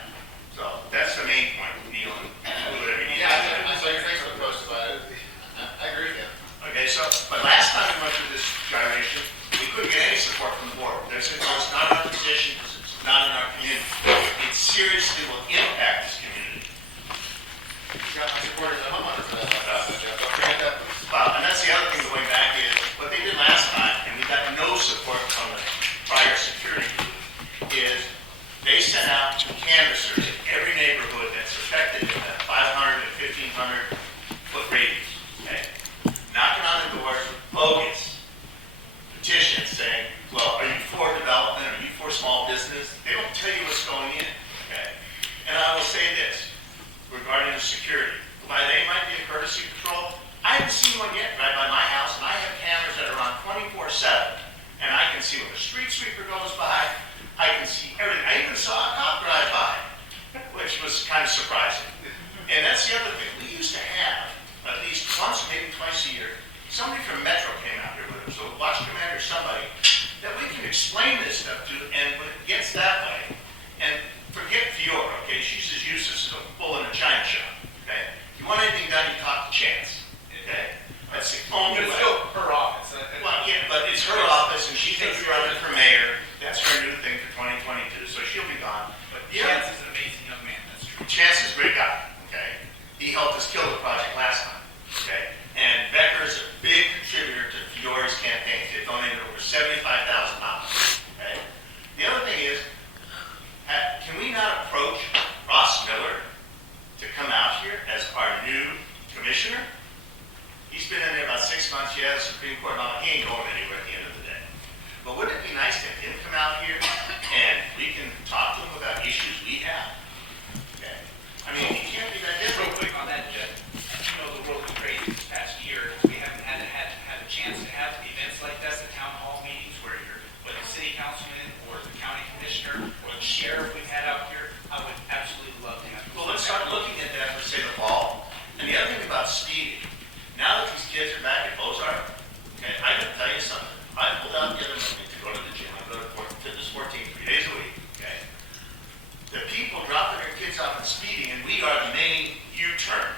So that's the main point, Neil. Do whatever you need. Yeah, I saw your Facebook post about it. I agree with you. Okay, so, but last time we went through this gyration, we couldn't get any support from the board. They said, well, it's not our position, because it's not in our community. It seriously will impact this community. You got my support as a homeowner for that. Don't forget that. And that's the other thing going back is, what they did last time, and we got no support from the prior security group, is they sent out canvassers in every neighborhood that's affected in that 500 and 1,500 foot radius, okay? Knocking on the doors with bogus petitions saying, well, are you for development? Are you for small business? They don't tell you what's going in, okay? And I will say this, regarding the security. By they might be a courtesy patrol. I haven't seen one yet right by my house, and I have cameras that are on 24/7. And I can see when the street sweeper goes by, I can see everything. I even saw a cop drive by, which was kind of surprising. And that's the other thing. We used to have, at least once, maybe twice a year, somebody from Metro came out here with us, so watch commander, somebody, that we can explain this stuff to, and when it gets that way, and forget Fiora, okay, she's as useless as a bull in a china shop, okay? You want anything done, you talk to Chance, okay? That's the only way. It's still her office. Well, yeah, but it's her office, and she takes running for mayor. That's her new thing for 2022, so she'll be gone. But the other, Chance is an amazing young man, that's true. Chance is a great guy, okay? he helped us kill the project last time, okay? And Becker's a big contributor to Fiore's campaign. They donated over $75,000, okay? The other thing is, can we not approach Ross Miller to come out here as our new commissioner? He's been in there about 6 months. Yeah, the Supreme Court, he ain't going anywhere at the end of the day. But wouldn't it be nice to have him come out here and we can talk to him about issues we have? Okay. I mean, he can't be that Real different. quick on that, Jeff, you know, the world is crazy this past year. We haven't had a chance to have events like that, the town hall meetings where whether the city councilman or the county commissioner or the sheriff we've had out here. I would absolutely love to have. Well, let's start looking at that for, say, the fall. And the other thing about speeding, now that these kids are back at Ozark, okay, I can tell you something. I pulled out the other morning to go to the gym. I go to Fitness 14 3 days a week, okay? The people dropping their kids off and speeding, and we are the main U-turn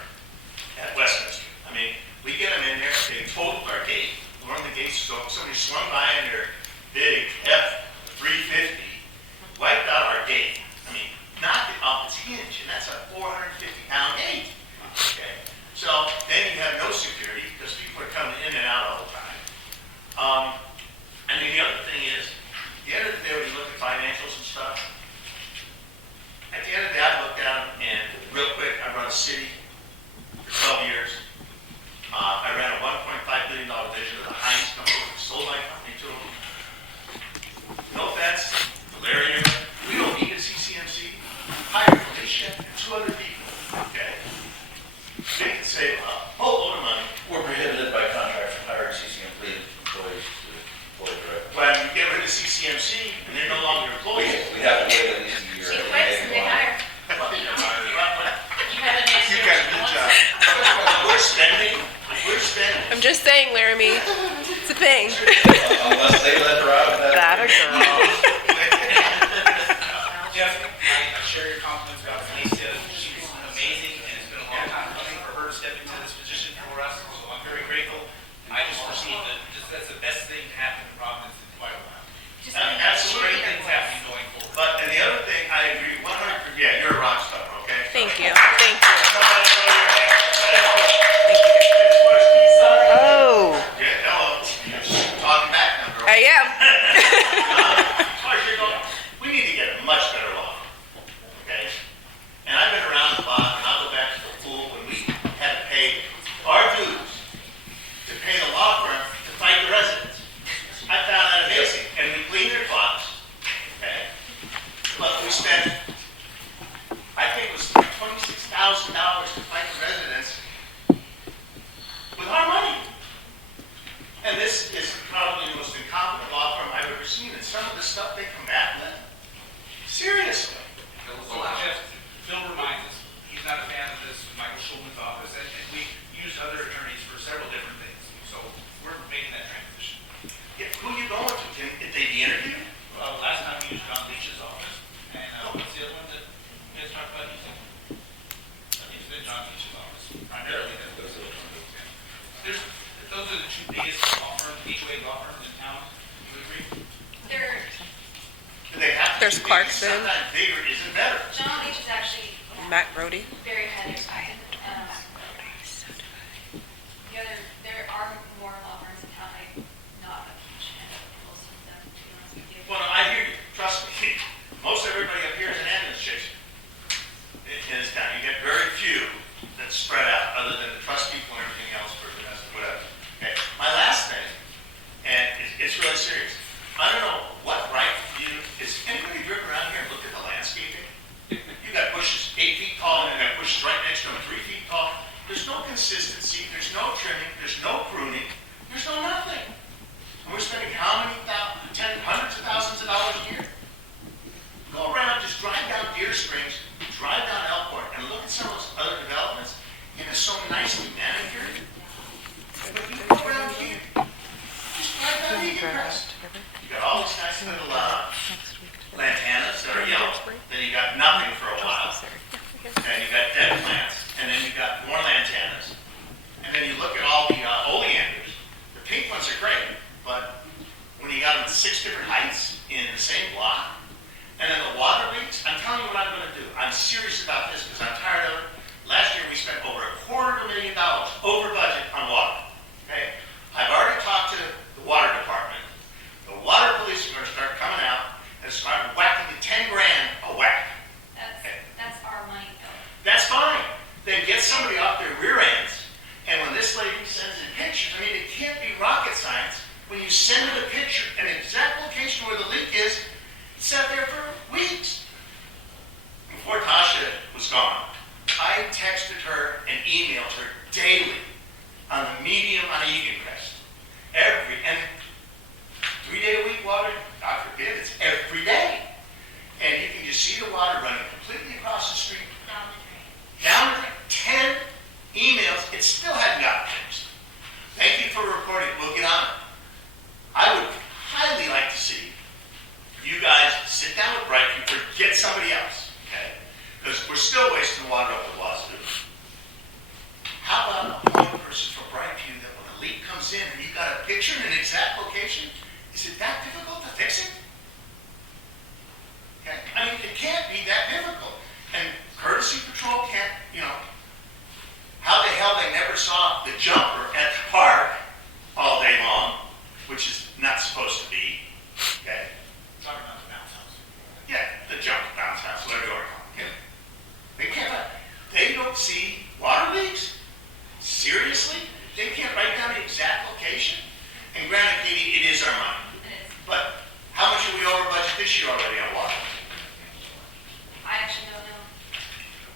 at Westminster. I mean, we get them in there, they totaled our gate. One of the gates, so somebody swung by in their big F-350, wiped out our gate. I mean, knocked it off its hinge, and that's a 450-pound gate. Okay, so then you have no security because people are coming in and out all the time. And then the other thing is, at the end of the day, when you look at financials and stuff, at the end of the day, I looked at them, and real quick, I run a city for 12 years. I ran a $1.5 billion division of the Heinz company, sold my company to them. No offense to Larry, we don't need a CCMC. Hire Felicia and 2 other people, okay? They can save a whole load of money. We're prohibited by contract from hiring CCMP employees to employ directly. When you get rid of CCMC and they're no longer employees. We have to wait at least a year. She quits and they hire. You got a good job. We're spending. I'm just saying, Laramie, it's a pain. Unless they let her out. That a girl. Jeff, I share your compliments about Felicia. She's amazing, and it's been a long time coming for her to step into this position for us, so I'm very grateful. I just perceive that that's the best thing to happen in Providence in quite a while. Absolutely. Great things happening going forward. But, and the other thing, I agree 100%. Yeah, you're a rock star, okay? Thank you. Thank you. Oh, Yeah, hello. You're just talking back now, girl. I am. As far as you're going, we need to get a much better law, okay? And I've been around the block, and I'll go back to the pool when we had to pay our dues to pay the law firm to fight the residents. I found that amazing, and we cleaned their clocks, okay? But we spent, I think it was $26,000 to fight the residents with our money. And this is probably the most incompetent law firm I've ever seen, and some of the stuff they come back with, seriously. So Jeff, Phil reminds us, he's not a fan of this Michael Schulman's office, and we used other attorneys for several different things. So we're making that transition. Yeah, who are you going to? Can they be interviewed? Last time we used John Leach's office, and what's the other one that you guys talked about using? I think it's been John Leach's office, primarily. Those are the 2 biggest law firms, HOA law firms in town. You agree? They're, Do they have to There's be big? Clarkson. Sometimes bigger isn't better. John Leach is actually Matt Brody. very highly respected. The other, there are more law firms in town, I'm not a huge fan of most of them, to be honest with you. Well, no, I hear you. Trust me. Most everybody up here is an ambulance chaser. In this town, you get very few that spread out, other than the trust people and everything else for the rest of whatever. Okay. My last thing, and it's really serious. I don't know what right you, is anybody driven around here and looked at the landscaping? You got bushes 8 feet tall, and you got bushes right next to them 3 feet tall. There's no consistency, there's no trimming, there's no pruning, there's no nothing. And we're spending how many hundreds of thousands of dollars a year? Go around, just drive down Deer Springs, drive down Elkhorn, and look at some of those other developments. It is so nicely manicured. But you go around here, just drive down Eagle Crest. You got all these nice little lantanas that are yellow. Then you got nothing for a while. And you got dead plants. And then you got more lantanas. And then you look at all the oleanders. The pink ones are great, but when you got them at 6 different heights in the same block, and then the water leaks, I'm telling you what I'm going to do. I'm serious about this because I'm tired of it. Last year we spent over $1 get somebody off their rear ends, and when this lady sends in pictures, I mean, it can't be rocket science. When you send it a picture, an exact location where the leak is, it sat there for weeks. Before Tasha was gone, I texted her and emailed her daily on the medium on Egan Crest. And 3-day-a-week water, God forbid, it's every day. And you can just see the water running completely across the street. Down to 10 emails, it still hadn't gotten fixed. Thank you for reporting, we'll get on it. I would highly like to see you guys sit down with Brightview, forget somebody else, okay? Because we're still wasting water up the wazoo. How about a point person from Brightview that when a leak comes in and you've got a picture and an exact location, is it that difficult to fix it? Okay? I mean, it can't be that difficult. And courtesy patrol can't, how the hell they never saw the jumper at the park all day long, which is not supposed to be, okay? Talking about the bounce house. Yeah, the jumper bounce house, whatever you want to call it. They can't, they don't see water leaks? Seriously? They can't write down the exact location? And granted, Katie, it is our money. But how much are we over budget this year already on water? I actually don't know.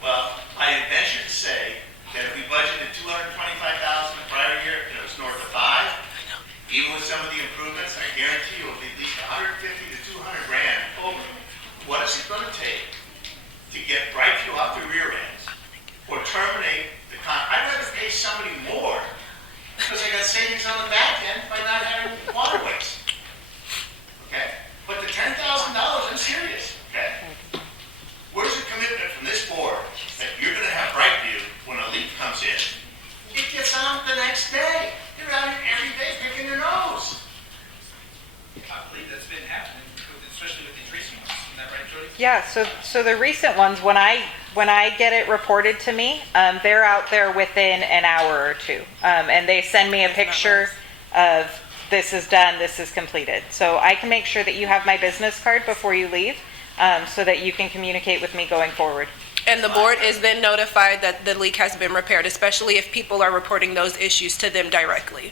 Well, I venture to say that if we budgeted $225,000 the prior year, and it was north of 5, even with some of the improvements, I guarantee you it'll be at least 150 to 200 grand over. What is it going to take to get Brightview off the rear ends or terminate the I'd rather pay somebody more because I got savings on the back end by not having waterways. Okay? But the $10,000, I'm serious. Okay? Where's the commitment from this board that you're going to have Brightview when a leak comes in? It gets on the next day. You're out here every day picking your nose. I believe that's been happening, especially with these recent ones. Isn't that right, Jody? Yeah, so the recent ones, when I get it reported to me, they're out there within an hour or two. And they send me a picture of this is done, this is completed. So I can make sure that you have my business card before you leave, so that you can communicate with me going forward. And the board is then notified that the leak has been repaired, especially if people are reporting those issues to them directly.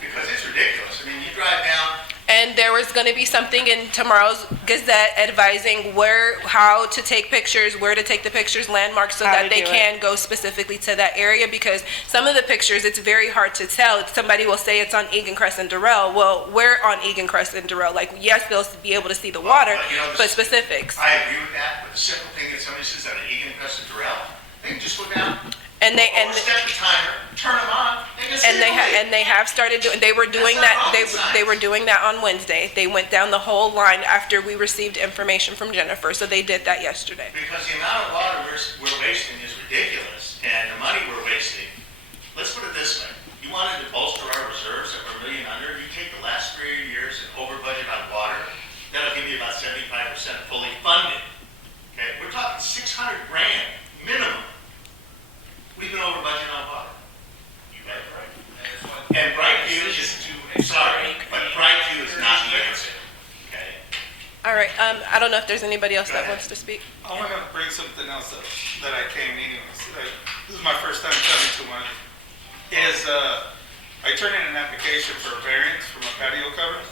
Because it's ridiculous. I mean, you drive down. And there was going to be something in tomorrow's Gazette advising how to take pictures, where to take the pictures, landmarks, so How that to they do can go specifically to that area, because some of the pictures, it's very hard to tell. Somebody will say it's on Egan Crest and Durrell. Well, where on Egan Crest and Durrell? Like, yes, they'll be able to see the water, but specifics. I agree with that, but the simple thing that somebody says on Egan Crest and Durrell, they can just go down. And they or step the timer, turn them on, they can see and the leak. they have started doing. They were doing That's that. not rocket science. They were doing that on Wednesday. They went down the whole line after we received information from Jennifer. So they did that yesterday. Because the amount of water we're wasting is ridiculous, and the money we're wasting, let's put it this way, you wanted to bolster our reserves that we're $1 million under, you take the last 3 years and over budget on water, that'll give you about 75% fully funded. Okay, we're talking 600 grand minimum. We've been over budget on water. You bet, right? And Brightview is sorry, but Brightview is not the answer. Okay? All right. I don't know if there's anybody else that wants to speak. I want to bring something else up that I came anyways. This is my first time coming to one. I turned in an application for a variance from a patio cover.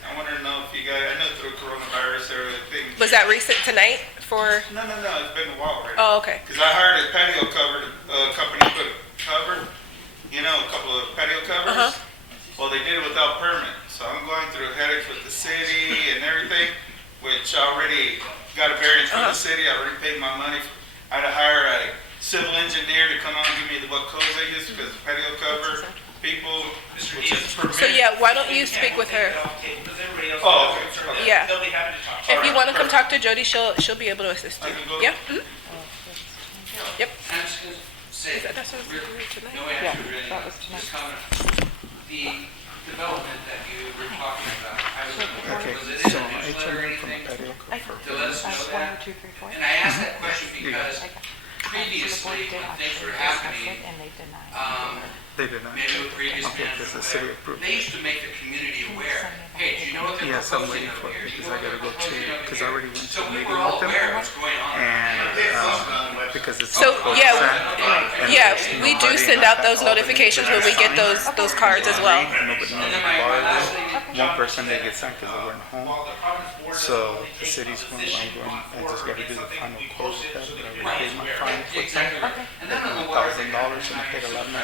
I wanted to know if you guys, I know through coronavirus everything. Was that recent tonight for? No, it's been a while already. Oh, okay. Because I hired a patio cover company to put a cover, a couple of patio covers. Uh-huh. Well, they did it without permit. So I'm going through headaches with the city and everything, which I already got a variance from the city. I already paid my money. I had to hire a civil engineer to come out and give me what codes they use because patio cover people, which is permit. So yeah, why don't you speak with her? Oh, okay. Yeah. They'll be happy to talk to If you want to come talk to Jody, she'll be able to assist you. I can go? Yeah. Mhm. Yep. I'm just gonna say, That's what I was doing tonight. no Yeah, answer really, that was tonight. just comment. The development that you were talking about, I was wondering, Okay, was it in so the newsletter or anything to let us know that? And I asked that question because previously, when things were happening, They did not. maybe with previous Okay, managers because the or city whatever, approved. they used to make the community aware. Hey, do you know what they're Yes, I'm proposing waiting over for here? it Do you because know I what gotta they're go to, proposing over because I here? already went to So a we meeting were all with them. aware of what's going on. And because it's So, on yeah, Saturday. Yeah, we do send out those notifications when we get those cards as well. Nobody knows the bar is. One person they get signed because they weren't home. So the city's going, I just got to do the final quote with that, but I already paid my fine for it. $1,000 and I paid 11.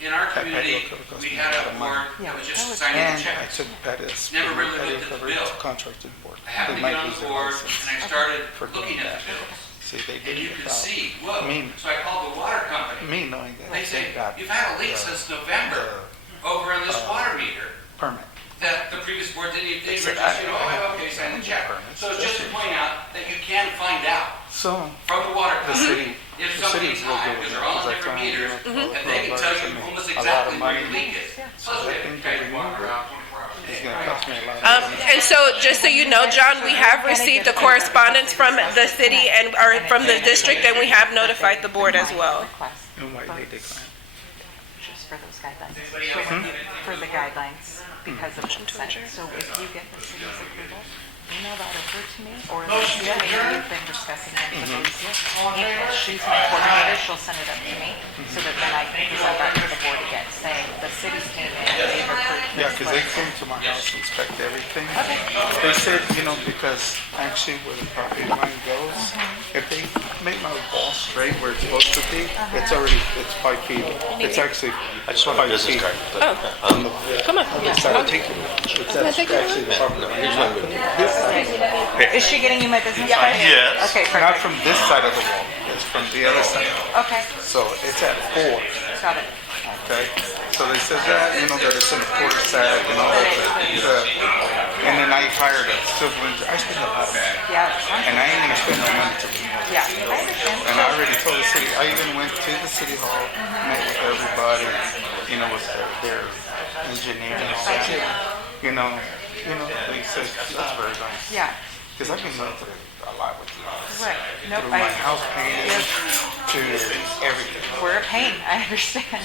In our That patio community, cover cost we me had a lot a of money. board that was just signing And I checks. took patio, Never really patio looked at the cover bill. to contracted board. I happened They to get might on lose the their board license and I started for looking doing at that. the bills. See, they And did you it can without see, whoa. me, So I called the water company. me knowing that They they say, got you've had a leak since November over on this water meter permit. that the previous board didn't even, they They were said, just, I- okay, sign the check. permits. So it's just to point out that you can find out So from the water the company city, if the city something's is real high, good with because it they're all because I on different found meters, you and they can tell you almost exactly where your leak is. So I think they removed it. It's gonna cost me a lot of money. And so, just so you know, John, we have received the correspondence from the city and, or from the district, and we have notified the board as well. And why they declined. Just for those guidelines. For the guidelines, because of consent. So if you get the city's approval, email that over to me, or maybe you've been discussing it with Alicia. If she's my coordinator, she'll send it up to me, so that then I can present that to the board again, saying the city's came in, they've approved. Yeah, because they came to my house to inspect everything. They said, you know, because actually where the property line goes, if they make my wall straight where it's supposed to be, it's already, it's 5 feet. It's actually, I just want a business card. Come on. It's actually the property line. Is she getting you my business card? Yes. Okay, Not perfect. from this side of the wall, it's from the other side. Okay, So it's at 4, got it. okay? So they said that, you know, that it's in a quarter sack and all that. And then I hired a civil engineer. I spent a lot of money. Yeah, And I ain't gonna spend my money to remove it. yeah, I understand. And I already told the city, I even went to the city hall, met with everybody, you know, with their engineer and all that. You know, they said, that's very nice. Yeah, Because I've been going through a lot with the office. right. Nope, Through my house painting to everything. we're a pain, I understand.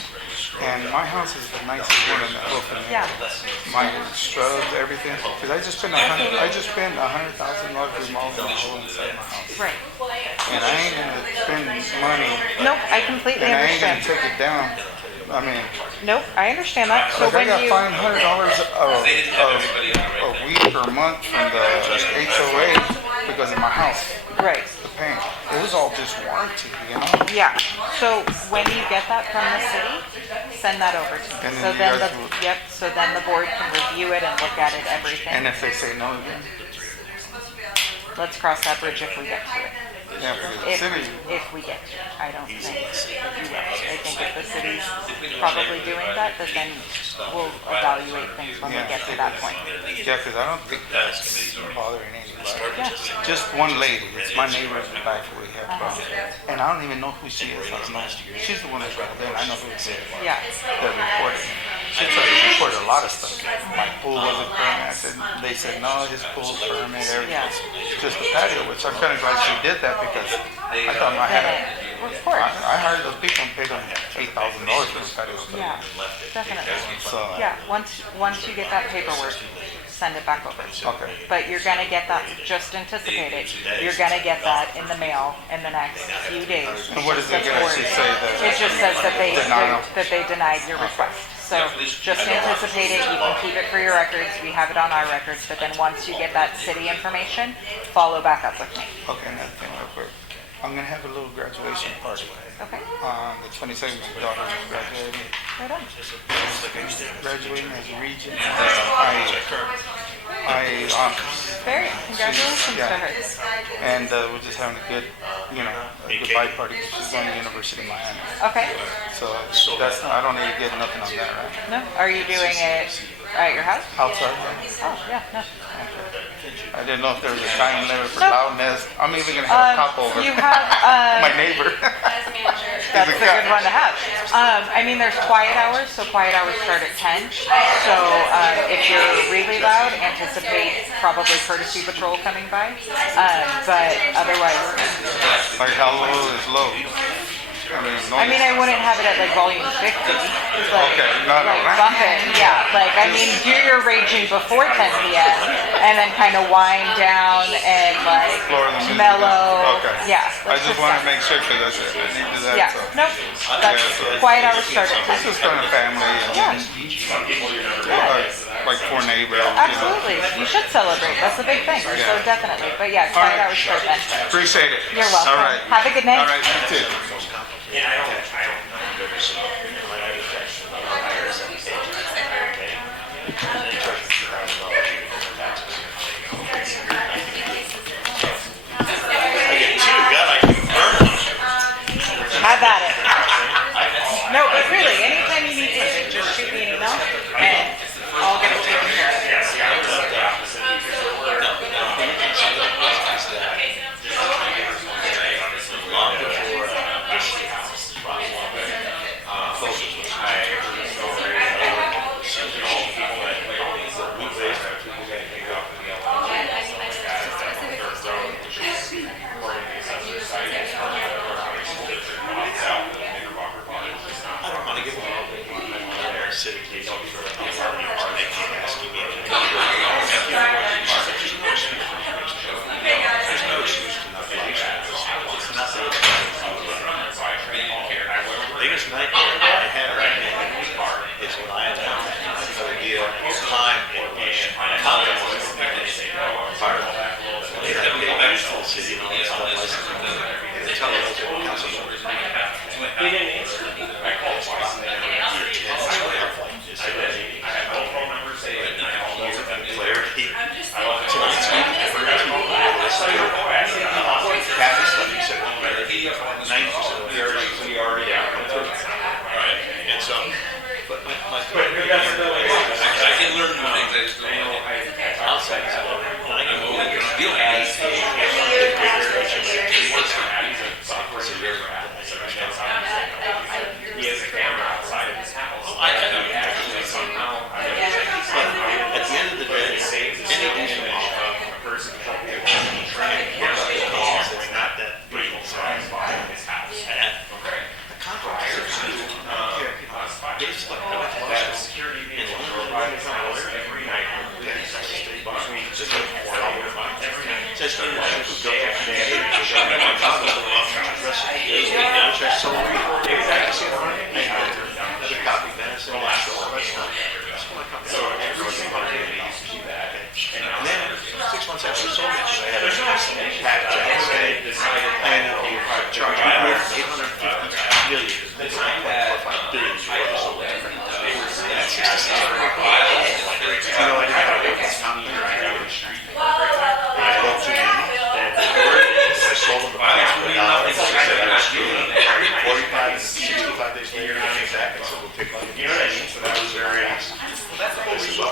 And my house is the nicest one in the open. Yeah. My shrubs, everything. Because I just spent $100,000 remodeling the whole inside my house. Right. And I ain't gonna spend money. Nope, I completely And I ain't gonna understand. take it down. I mean, Nope, I understand that. So like I when got you, fined $100 a week or a month from the HOA because of my house, right, the paint. It was all just warranty, you know? yeah. So when you get that from the city, send that over to me. And then So you then guys the, will- yep, so then the board can review it and look at it, everything. And if they say no again, Let's cross that bridge if we get to it. yeah, because the city, If we get to it, I don't think you will. I think if the city's probably doing that, then we'll evaluate things when we get to that point. yeah, because I don't think that's bothering anybody. Yeah. Just one lady, it's my neighbor in the back where we have problems. And I don't even know who she is, I don't know. She's the one that's right there, I know who it is. Yeah. That reported me. She tried to report a lot of stuff. My pool wasn't permit, I said, they said, no, his pool's permit, everything. Yeah. Just the patio, which I'm kind of glad she did that because I thought I had, Of course. I hired those people and paid them $8,000 for the patio. Yeah, definitely. So, Yeah, once you get that paperwork, send it back over. okay. But you're gonna get that, just anticipate it, you're gonna get that in the mail in the next few days. And what does it actually say that? It just says that Denial. that they denied your request. So just anticipate it, you can keep it for your records, we have it on our records, but then once you get that city information, follow back up with me. Okay, another thing real quick. I'm gonna have a little graduation party. Okay? On the 22nd, my daughter is graduating. Right on. Graduating as a region. Very, congratulations to Yeah. her. And we're just having a good, you know, a goodbye party. She's going to University of Miami. Okay, So that's, I don't need to get nothing on that, right? no, are you doing it at your house? Outside, Oh, yeah, no. I didn't know if there was a time limit for Nope. loudness. I'm even gonna have a cop over. You have, My neighbor. that's a good one to have. I mean, there's quiet hours, so quiet hours start at 10. So if you're really loud, anticipate probably courtesy patrol coming by. But otherwise, Like how low is low? I mean, I wouldn't have it at like volume 50. It's like, Okay, not like around. bump it, yeah. Like, I mean, do your raging before 10 p.m. and then kind of wind down and like Explore the music. mellow. Okay. Yeah. I just want to make sure because I need to do that. Yeah. So. Nope. That's so quiet hours start at 10. This is kind of family and like for neighbors. Absolutely. You should celebrate. That's a big thing. So Yeah. definitely. But yeah, All quiet right. hours start then. Appreciate it. You're welcome. All right. Have a good night. All right, you too. Have at it. No, but really, anytime you need something, just shoot me an email and I'll get it taken care of. Biggest nightmare I had right now is when I announced the idea of time and confidence part of that. They have to get back to the city and all that stuff like that. They tell us that we're council members. He didn't answer. I called twice. Clarity. Tonight's meeting, everybody's going to Kathy said, he said, 90% of the areas we already have. Right. And so, but my point is, I can learn new things I just don't know. Outside, and I can go deal as he has a camera outside of his house. I know. At the end of the day, any image of a person it's not that big size in his house. And the contractors who they just like I went to law school in London every night. Just like every night. Just in my so another copy venison. So every single day they used to do that. And then 6 months after I sold it, I had a pack and charge $850 million. It's not $1.5 billion. I sold it. That's 66. You know, I didn't have a company right down the street. I spoke to him. I sold him the product for $1. 45 to 65 days later, exactly. So we'll take like, you know what I mean? So that was very awesome. That's the whole reason.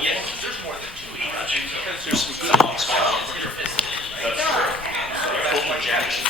Yeah. There's more than 2 because there's some good ones. That's true. Full Jackson,